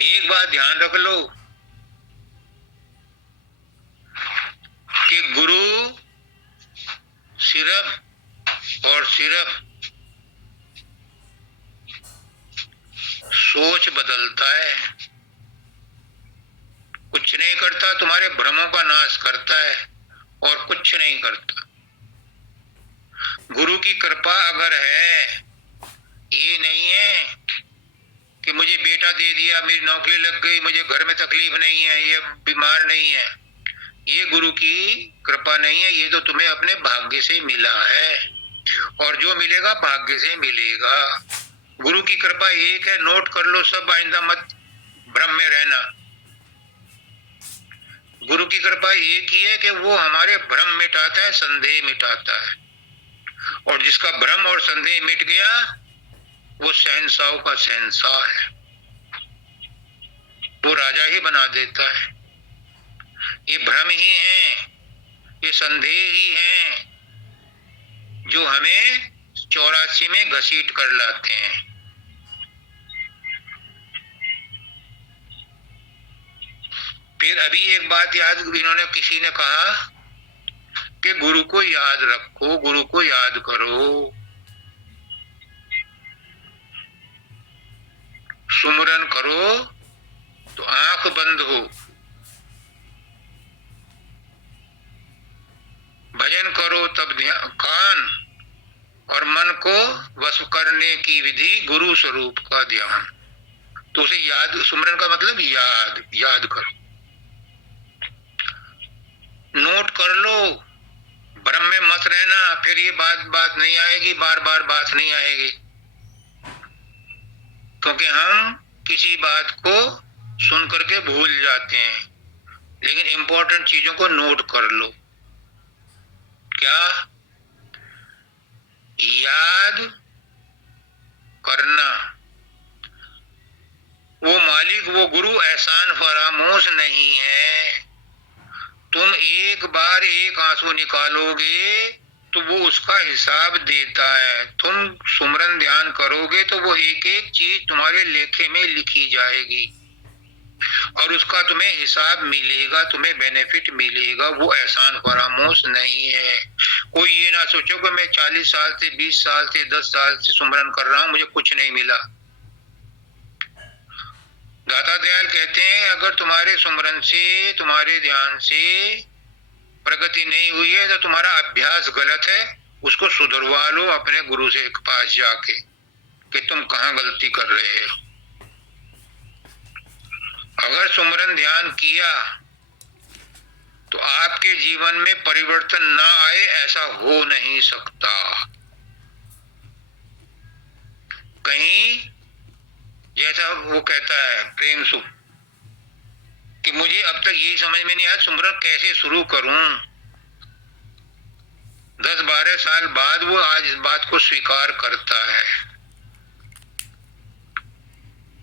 एक बात ध्यान रख लो कि गुरु सिर्फ और सिर्फ सोच बदलता है, कुछ नहीं करता, तुम्हारे भ्रमों का नाश करता है और कुछ नहीं करता। गुरु की कृपा अगर है, ये नहीं है कि मुझे बेटा दे दिया, मेरी नौकरी लग गई, मुझे घर में तकलीफ नहीं है, ये बीमार नहीं है, ये गुरु की कृपा नहीं है, ये तो तुम्हें अपने भाग्य से मिला है और जो मिलेगा भाग्य से मिलेगा। गुरु की कृपा एक है, नोट कर लो सब, आइंदा मत भ्रम में रहना। गुरु की कृपा एक ही है कि वो हमारे भ्रम मिटाता है, संदेह मिटाता है, और जिसका भ्रम और संदेह मिट गया वो शहंशाह का शहंशाह है, वो राजा ही बना देता है। ये भ्रम ही है, ये संदेह ही है जो हमें 84 में घसीट कर लाते हैं। फिर अभी एक बात याद, इन्होंने किसी ने कहा कि गुरु को याद रखो, गुरु को याद करो, सुमरन करो तो आंख बंद हो, भजन करो तब कान और मन को वश करने की विधि गुरु स्वरूप का ध्यान। तो उसे याद, सुमरन का मतलब याद, याद करो, नोट कर लो, भ्रम में मत रहना, फिर ये बात बात नहीं आएगी, बार बार बात नहीं आएगी, क्योंकि हम किसी बात को सुन करके भूल जाते हैं। लेकिन इंपॉर्टेंट चीजों को नोट कर लो। क्या? याद करना। वो मालिक, वो गुरु एहसान फरामोश नहीं है। तुम एक बार एक आंसू निकालोगे तो वो उसका हिसाब देता है। तुम सुमरन ध्यान करोगे तो वो एक एक चीज तुम्हारे लेखे में लिखी जाएगी और उसका तुम्हें हिसाब मिलेगा, तुम्हें बेनिफिट मिलेगा। वो एहसान फरामोश नहीं है। कोई ये ना सोचो कि मैं 40 साल से, 20 साल से, 10 साल से सुमरन कर रहा हूं, मुझे कुछ नहीं मिला। दाता दयाल कहते हैं, अगर तुम्हारे सुमरन से, तुम्हारे ध्यान से प्रगति नहीं हुई है तो तुम्हारा अभ्यास गलत है। उसको सुधरवा लो अपने गुरु से पास जाके कि तुम कहाँ गलती कर रहे हो। अगर सुमरन ध्यान किया तो आपके जीवन में परिवर्तन ना आए, ऐसा हो नहीं सकता। कहीं जैसा वो कहता है प्रेम सुख कि मुझे अब तक यही समझ में नहीं आया सुमरन कैसे शुरू करूं। 10-12 साल बाद वो आज इस बात को स्वीकार करता है।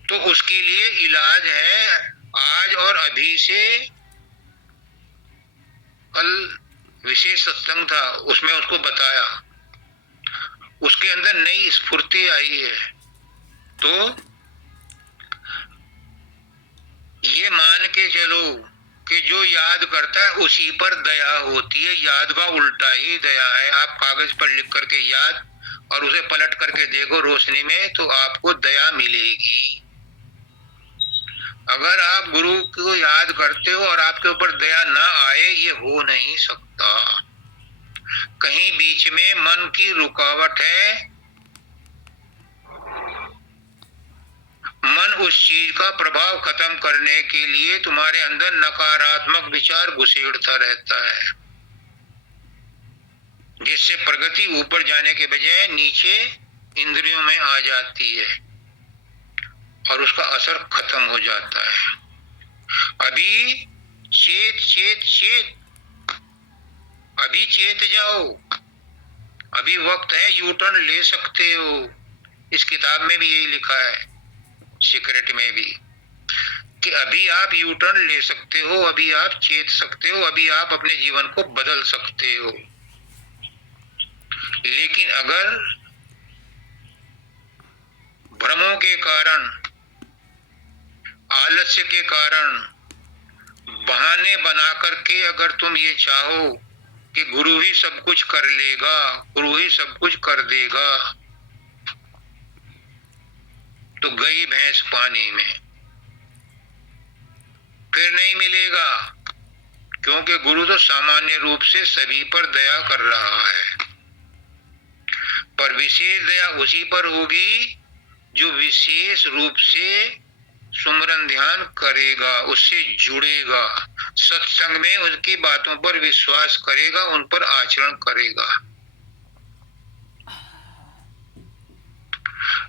तो उसके लिए इलाज है आज और अभी से। कल विशेष सत्संग था, उसमें उसको बताया, उसके अंदर नई स्फूर्ति आई है। तो ये मान के चलो कि जो याद करता है उसी पर दया होती है। याद का उल्टा ही दया है। आप कागज पर लिख करके याद और उसे पलट करके देखो रोशनी में, तो आपको दया मिलेगी। अगर आप गुरु को याद करते हो और आपके ऊपर दया ना आए, ये हो नहीं सकता। कहीं बीच में मन की रुकावट है। मन उस चीज का प्रभाव खत्म करने के लिए तुम्हारे अंदर नकारात्मक विचार घुसेड़ता रहता है, जिससे प्रगति ऊपर जाने के बजाय नीचे इंद्रियों में आ जाती है और उसका असर खत्म हो जाता है। अभी चेत चेत चेत, अभी चेत जाओ, अभी वक्त है, यू टर्न ले सकते हो। इस किताब में भी यही लिखा है, सीक्रेट में भी, कि अभी आप यू टर्न ले सकते हो, अभी आप चेत सकते हो, अभी आप अपने जीवन को बदल सकते हो। लेकिन अगर भ्रमों के कारण, आलस्य के कारण, बहाने बना करके अगर तुम ये चाहो कि गुरु ही सब कुछ कर लेगा, गुरु ही सब कुछ कर देगा, तो गई भैंस पानी में, फिर नहीं मिलेगा। क्योंकि गुरु तो सामान्य रूप से सभी पर दया कर रहा है, पर विशेष दया उसी पर होगी जो विशेष रूप से सुमरन ध्यान करेगा, उससे जुड़ेगा, सत्संग में उनकी बातों पर विश्वास करेगा, उन पर आचरण करेगा।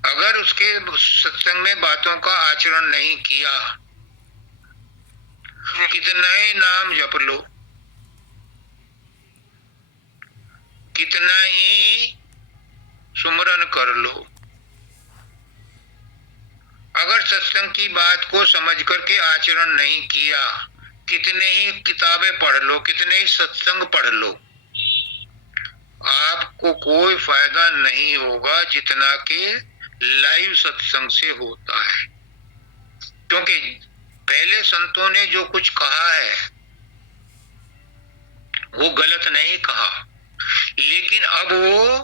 अगर उसके सत्संग में बातों का आचरण नहीं किया, कितना ही नाम जप लो, कितना ही सुमरन कर लो, अगर सत्संग की बात को समझ करके आचरण नहीं किया, कितने ही किताबें पढ़ लो, कितने ही सत्संग पढ़ लो, आपको कोई फायदा नहीं होगा जितना कि लाइव सत्संग से होता है। क्योंकि पहले संतों ने जो कुछ कहा है वो गलत नहीं कहा, लेकिन अब वो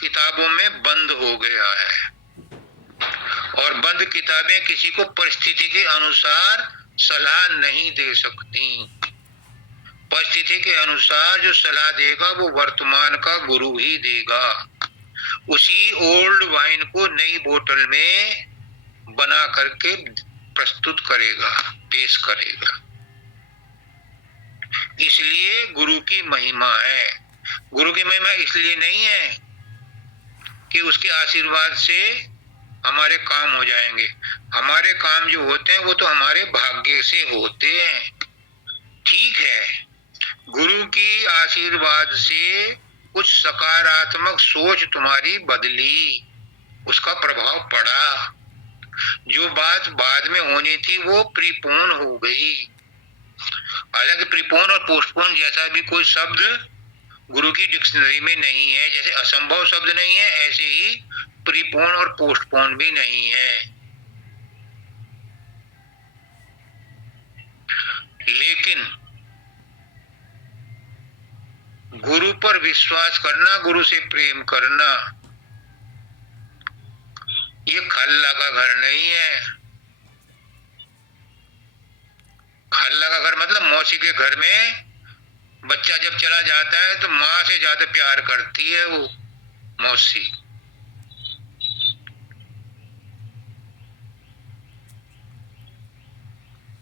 किताबों में बंद हो गया है। और बंद किताबें किसी को परिस्थिति के अनुसार सलाह नहीं दे सकती। परिस्थिति के अनुसार जो सलाह देगा वो वर्तमान का गुरु ही देगा। उसी ओल्ड वाइन को नई बोतल में बना करके प्रस्तुत करेगा, पेश करेगा। इसलिए गुरु की महिमा है। गुरु की महिमा इसलिए नहीं है कि उसके आशीर्वाद से हमारे काम हो जाएंगे। हमारे काम जो होते हैं वो तो हमारे भाग्य से होते हैं। ठीक है, गुरु की आशीर्वाद से कुछ सकारात्मक सोच तुम्हारी बदली, उसका प्रभाव पड़ा। जो बात बाद में होनी थी वो प्रीपोन हो गई। हालांकि प्रीपोन और पोस्टपोन जैसा भी कोई शब्द गुरु की डिक्शनरी में नहीं है। जैसे असंभव शब्द नहीं है, ऐसे ही प्रीपोन और पोस्टपोन भी नहीं है। लेकिन गुरु पर विश्वास करना, गुरु से प्रेम करना, ये खल्ला का घर नहीं है। खल्ला का घर मतलब मौसी के घर में बच्चा जब चला जाता है तो माँ से ज्यादा प्यार करती है वो मौसी।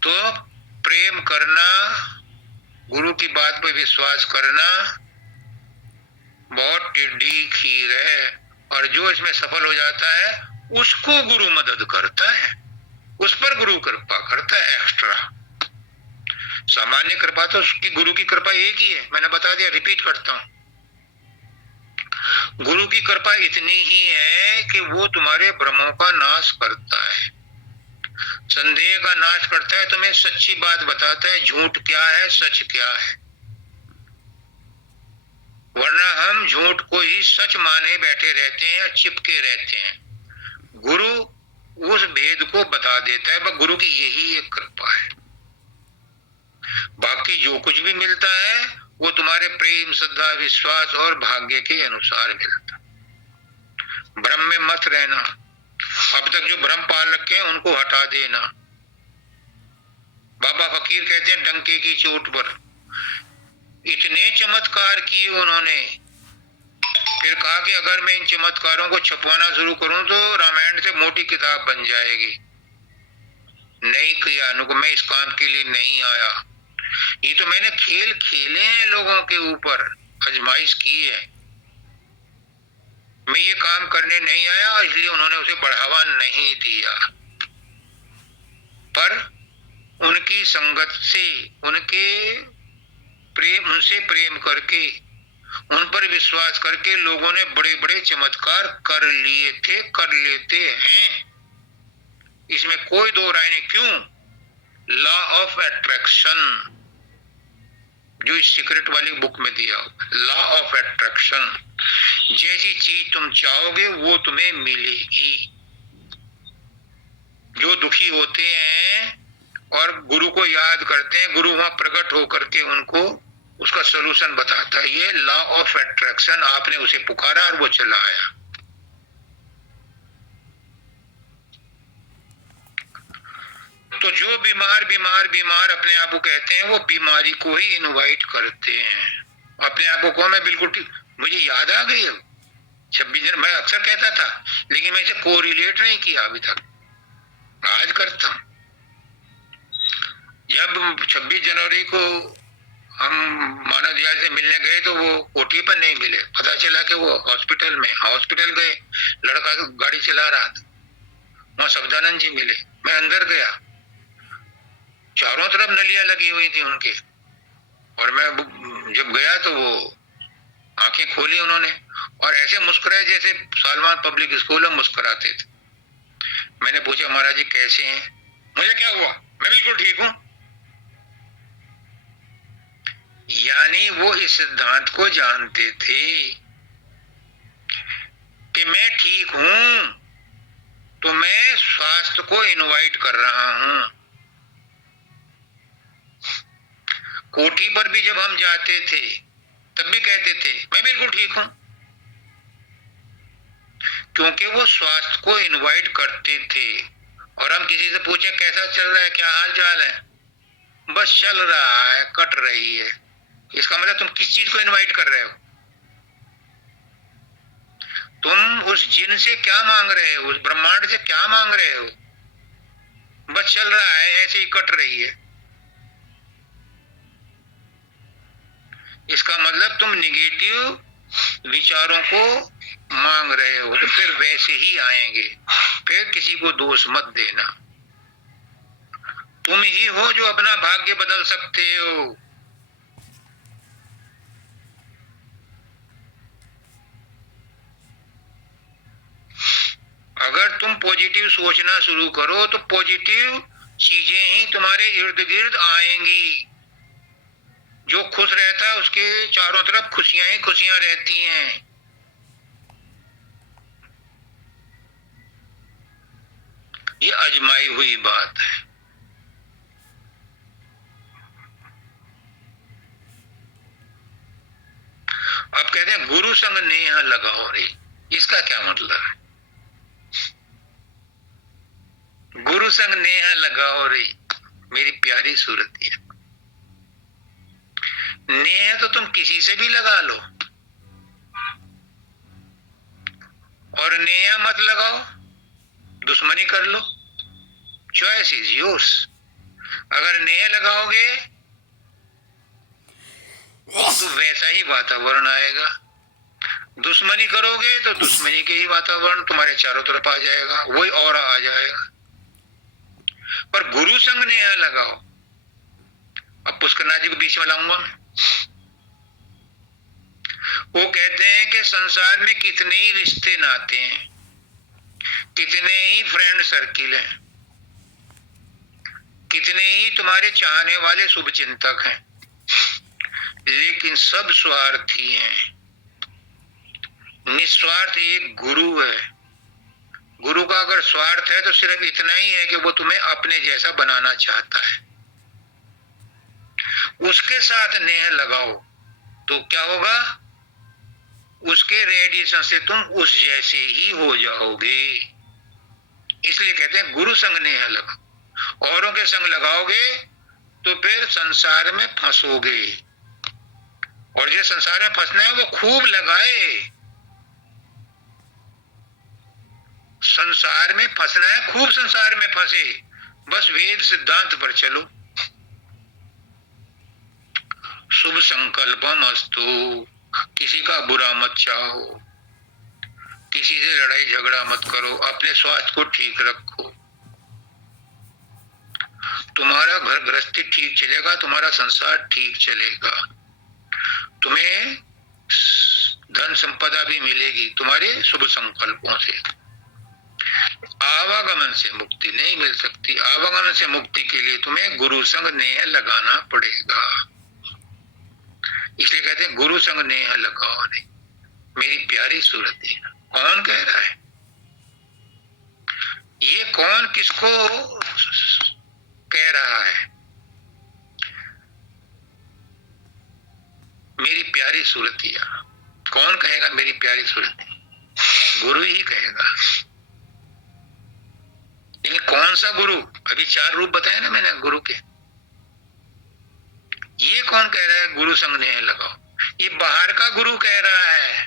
तो प्रेम करना, गुरु की बात पर विश्वास करना बहुत टेढ़ी खीर है। और जो इसमें सफल हो जाता है उसको गुरु मदद करता है, उस पर गुरु कृपा करता है एक्स्ट्रा। सामान्य कृपा तो उसकी, गुरु की कृपा एक ही है, मैंने बता दिया, रिपीट करता हूं। गुरु की कृपा इतनी ही है कि वो तुम्हारे भ्रमों का नाश करता है, संदेह का नाश करता है, तुम्हें सच्ची बात बताता है, झूठ क्या है सच क्या है। वरना हम झूठ को ही सच माने बैठे रहते हैं, चिपके रहते हैं। गुरु उस भेद को बता देता है, गुरु की यही एक कृपा है। बाकी जो कुछ भी मिलता है वो तुम्हारे प्रेम, श्रद्धा, विश्वास और भाग्य के अनुसार मिलता। भ्रम में मत रहना। अब तक जो भ्रम पाल रखे हैं उनको हटा देना। बाबा फकीर कहते हैं डंके की चोट पर इतने चमत्कार किए उन्होंने, फिर कहा कि अगर मैं इन चमत्कारों को छपवाना शुरू करूं तो रामायण से मोटी किताब बन जाएगी। नहीं किया, मैं इस काम के लिए नहीं आया। ये तो मैंने खेल खेले हैं, लोगों के ऊपर आजमाइश की है। मैं ये काम करने नहीं आया, इसलिए उन्होंने उसे बढ़ावा नहीं दिया। पर उनकी संगत से, उनके प्रेम, उनसे प्रेम करके, उन पर विश्वास करके लोगों ने बड़े बड़े चमत्कार कर लिए थे, कर लेते हैं। इसमें कोई दो राय नहीं। क्यों? लॉ ऑफ अट्रैक्शन जो इस सीक्रेट वाली बुक में दिया, लॉ ऑफ अट्रैक्शन। जैसी चीज तुम चाहोगे वो तुम्हें मिलेगी। जो दुखी होते हैं और गुरु को याद करते हैं, गुरु वहां प्रकट होकर के उनको उसका सलूशन बताता है। ये लॉ ऑफ अट्रैक्शन, आपने उसे पुकारा और वो चला आया। तो जो बीमार बीमार बीमार अपने आप को कहते हैं वो बीमारी को ही इनवाइट करते हैं। अपने आप को कहो मैं बिल्कुल ठीक। मुझे याद आ गई अब 26 जनवरी, मैं अक्सर कहता था लेकिन मैं इसे कोरिलेट नहीं किया अभी तक, आज करता हूं। जब 26 जनवरी को हम मानव दयाल से मिलने गए तो वो कोठी पर नहीं मिले, पता चला कि वो हॉस्पिटल में, हॉस्पिटल गए, लड़का गाड़ी चला रहा था, वहां सब्दानंद जी मिले। मैं अंदर गया, चारों तरफ नलियां लगी हुई थी उनके, और मैं जब गया तो वो आंखें खोली उन्होंने और ऐसे मुस्कुराए जैसे सालमान पब्लिक स्कूल में मुस्कुराते थे। मैंने पूछा महाराज जी कैसे हैं? मुझे क्या हुआ, मैं बिल्कुल ठीक हूं। यानी वो इस सिद्धांत को जानते थे कि मैं ठीक हूं तो मैं स्वास्थ्य को इनवाइट कर रहा हूं। कोठी पर भी जब हम जाते थे तब भी कहते थे मैं बिल्कुल ठीक हूं, क्योंकि वो स्वास्थ्य को इनवाइट करते थे। और हम किसी से पूछे कैसा चल रहा है, क्या हाल चाल है, बस चल रहा है, कट रही है। इसका मतलब तुम किस चीज को इनवाइट कर रहे हो? तुम उस जिन से क्या मांग रहे हो, उस ब्रह्मांड से क्या मांग रहे हो? बस चल रहा है, ऐसे ही कट रही है। इसका मतलब तुम निगेटिव विचारों को मांग रहे हो, तो फिर वैसे ही आएंगे। फिर किसी को दोष मत देना। तुम ही हो जो अपना भाग्य बदल सकते हो। अगर तुम पॉजिटिव सोचना शुरू करो तो पॉजिटिव चीजें ही तुम्हारे इर्द गिर्द आएंगी। जो खुश रहता है उसके चारों तरफ खुशियां ही खुशियां रहती हैं। ये आजमाई हुई बात है। अब कहते हैं गुरु संग नेह लगाओ रे, इसका क्या मतलब है? गुरु संग नेह लगाओ रे, मेरी प्यारी सूरत है। नेह तो तुम किसी से भी लगा लो, और नेह मत लगाओ, दुश्मनी कर लो। Choice is yours. अगर नेह लगाओगे तो वैसा ही वातावरण आएगा, दुश्मनी करोगे तो दुश्मनी के ही वातावरण तुम्हारे चारों तरफ आ जाएगा, वही ऑरा आ जाएगा। पर गुरु संग नेह लगाओ। अब पुष्करनाथ जी को बीच में लाऊंगा मैं। वो कहते हैं कि संसार में कितने ही रिश्ते नाते हैं, कितने ही फ्रेंड सर्किल हैं, कितने ही तुम्हारे चाहने वाले शुभ चिंतक हैं, लेकिन सब स्वार्थी हैं। निस्वार्थ एक गुरु है। गुरु का अगर स्वार्थ है तो सिर्फ इतना ही है कि वो तुम्हें अपने जैसा बनाना चाहता है। उसके साथ नेह लगाओ तो क्या होगा? उसके रेडिएशन से तुम उस जैसे ही हो जाओगे। इसलिए कहते हैं गुरु संग नेह लगाओ। औरों के संग लगाओगे तो फिर संसार में फंसोगे, और जो संसार में फंसना है वो खूब लगाए। संसार में फंसना है, खूब संसार में फंसे, बस वेद सिद्धांत पर चलो। शुभ संकल्पम अस्तु, किसी का बुरा मत चाहो, किसी से लड़ाई झगड़ा मत करो, अपने स्वास्थ्य को ठीक रखो। तुम्हारा घर गृहस्थी ठीक चलेगा, तुम्हारा संसार ठीक चलेगा, तुम्हें धन संपदा भी मिलेगी तुम्हारे शुभ संकल्पों से। आवागमन से मुक्ति नहीं मिल सकती। आवागमन से मुक्ति के लिए तुम्हें गुरु संग नेह लगाना पड़ेगा। इसलिए कहते हैं गुरु संग नेह लगाओ रे, मेरी प्यारी सूरत है। कौन कह रहा है ये? कौन किसको कह रहा है? मेरी प्यारी सूरतिया। कौन कहेगा मेरी प्यारी सूरती? गुरु ही कहेगा। लेकिन कौन सा गुरु? अभी 4 रूप बताए ना मैंने गुरु के। ये कौन कह रहा है गुरु संग नेह लगाओ? ये बाहर का गुरु कह रहा है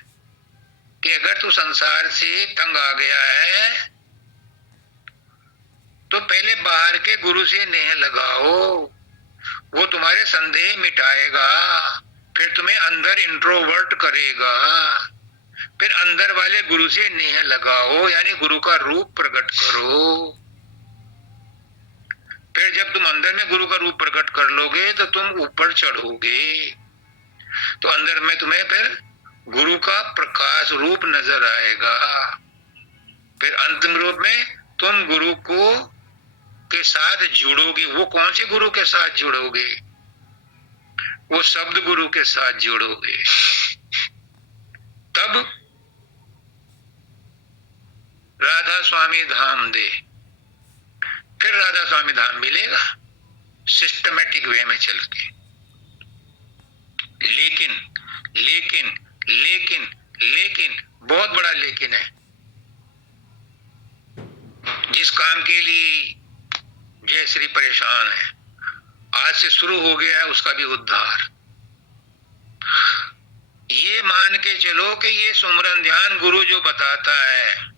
कि अगर तू संसार से तंग आ गया है तो पहले बाहर के गुरु से नेह लगाओ, वो तुम्हारे संदेह मिटाएगा, फिर तुम्हें अंदर इंट्रोवर्ट करेगा। फिर अंदर वाले गुरु से नेह लगाओ, यानी गुरु का रूप प्रकट करो। फिर जब तुम अंदर में गुरु का रूप प्रकट कर लोगे तो तुम ऊपर चढ़ोगे, तो अंदर में तुम्हें फिर गुरु का प्रकाश रूप नजर आएगा। फिर अंतिम रूप में तुम गुरु को के साथ जुड़ोगे। वो कौन से गुरु के साथ जुड़ोगे? वो शब्द गुरु के साथ जुड़ोगे। तब राधा स्वामी धाम दे, फिर राधा स्वामी धाम मिलेगा सिस्टमेटिक वे में चल के। लेकिन लेकिन लेकिन लेकिन बहुत बड़ा लेकिन है। जिस काम के लिए जय श्री परेशान है, आज से शुरू हो गया है उसका भी उद्धार। ये मान के चलो कि ये सुमरन ध्यान गुरु जो बताता है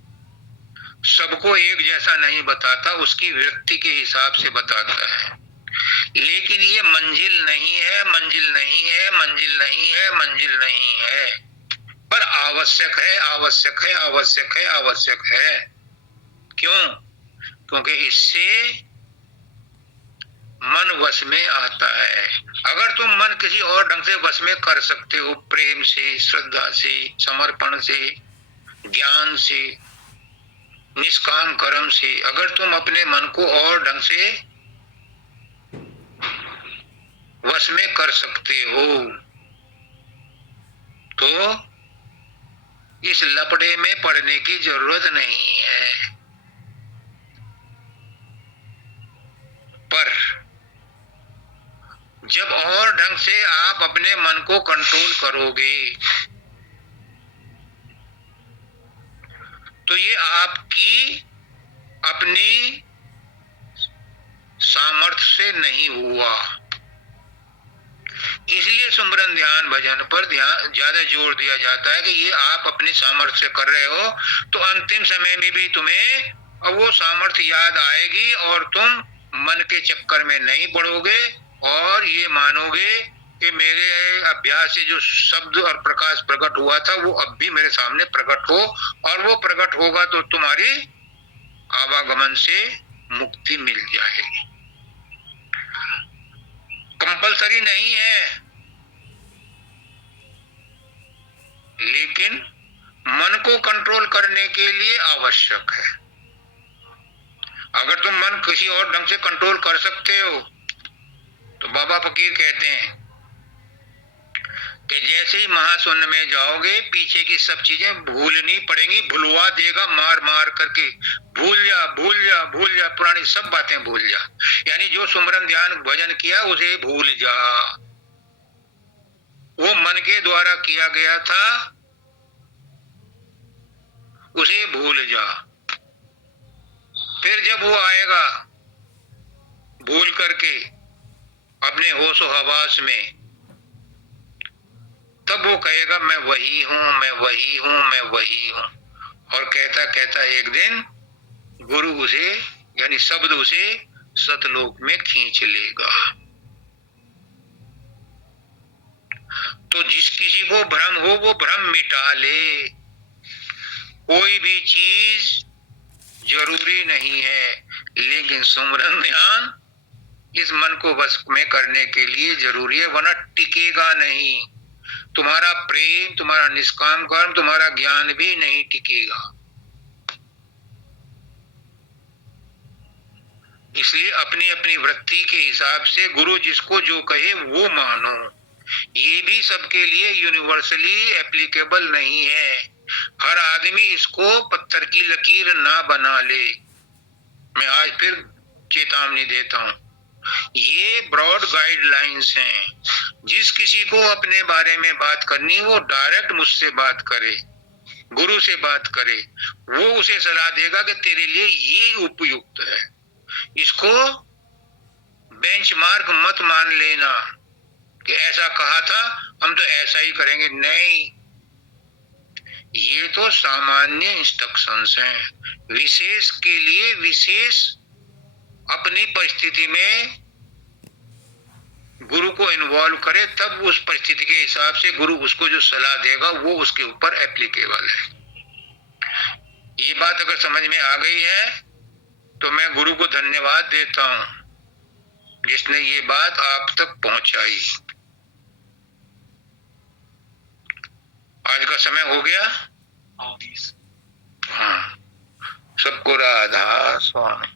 सबको एक जैसा नहीं बताता, उसकी व्यक्ति के हिसाब से बताता है। लेकिन ये मंजिल नहीं है, मंजिल नहीं है, मंजिल नहीं है, मंजिल नहीं है, पर आवश्यक है, आवश्यक है, आवश्यक है, आवश्यक है। क्यों? क्योंकि इससे मन वश में आता है। अगर तुम मन किसी और ढंग से वश में कर सकते हो, प्रेम से, श्रद्धा से, समर्पण से, ज्ञान से, निष्काम कर्म से, अगर तुम अपने मन को और ढंग से वश में कर सकते हो तो इस लपड़े में पड़ने की जरूरत नहीं है। पर जब और ढंग से आप अपने मन को कंट्रोल करोगे तो ये आपकी अपनी सामर्थ्य से नहीं हुआ। इसलिए सुमरन ध्यान भजन पर ध्यान ज्यादा जोर दिया जाता है कि ये आप अपनी सामर्थ्य से कर रहे हो तो अंतिम समय में भी तुम्हें वो सामर्थ्य याद आएगी और तुम मन के चक्कर में नहीं पड़ोगे और ये मानोगे कि मेरे अभ्यास से जो शब्द और प्रकाश प्रकट हुआ था वो अब भी मेरे सामने प्रकट हो, और वो प्रकट होगा तो तुम्हारी आवागमन से मुक्ति मिल जाएगी। कंपलसरी नहीं है, लेकिन मन को कंट्रोल करने के लिए आवश्यक है। अगर तुम मन किसी और ढंग से कंट्रोल कर सकते हो तो बाबा फकीर कहते हैं कि जैसे ही महाशून्य में जाओगे पीछे की सब चीजें भूलनी पड़ेंगी, भुलवा देगा मार मार करके, भूल जा भूल जा भूल जा, पुरानी सब बातें भूल जा। यानी जो सुमरन ध्यान भजन किया उसे भूल जा, वो मन के द्वारा किया गया था उसे भूल जा। फिर जब वो आएगा भूल करके अपने होशो हवास में, तब वो कहेगा मैं वही हूं, मैं वही हूं, मैं वही हूं। और कहता कहता एक दिन गुरु उसे यानी शब्द उसे सतलोक में खींच लेगा। तो जिस किसी को भ्रम हो वो भ्रम मिटा ले। कोई भी चीज जरूरी नहीं है, लेकिन सुमरन ध्यान इस मन को वश में करने के लिए जरूरी है, वरना टिकेगा नहीं। तुम्हारा प्रेम, तुम्हारा निष्काम कर्म, तुम्हारा ज्ञान भी नहीं टिकेगा। इसलिए अपनी अपनी वृत्ति के हिसाब से गुरु जिसको जो कहे वो मानो। ये भी सबके लिए यूनिवर्सली एप्लीकेबल नहीं है। हर आदमी इसको पत्थर की लकीर ना बना ले। मैं आज फिर चेतावनी देता हूं, ये ब्रॉड गाइडलाइंस हैं। जिस किसी को अपने बारे में बात करनी वो डायरेक्ट मुझसे बात करे, गुरु से बात करे, वो उसे सलाह देगा कि तेरे लिए ये उपयुक्त है। इसको बेंचमार्क मत मान लेना कि ऐसा कहा था हम तो ऐसा ही करेंगे, नहीं। ये तो सामान्य इंस्ट्रक्शंस हैं। विशेष के लिए विशेष अपनी परिस्थिति में गुरु को इन्वॉल्व करे, तब उस परिस्थिति के हिसाब से गुरु उसको जो सलाह देगा वो उसके ऊपर एप्लीकेबल है। ये बात अगर समझ में आ गई है तो मैं गुरु को धन्यवाद देता हूं जिसने ये बात आप तक पहुंचाई। आज का समय हो गया। हाँ, सबको राधा स्वामी।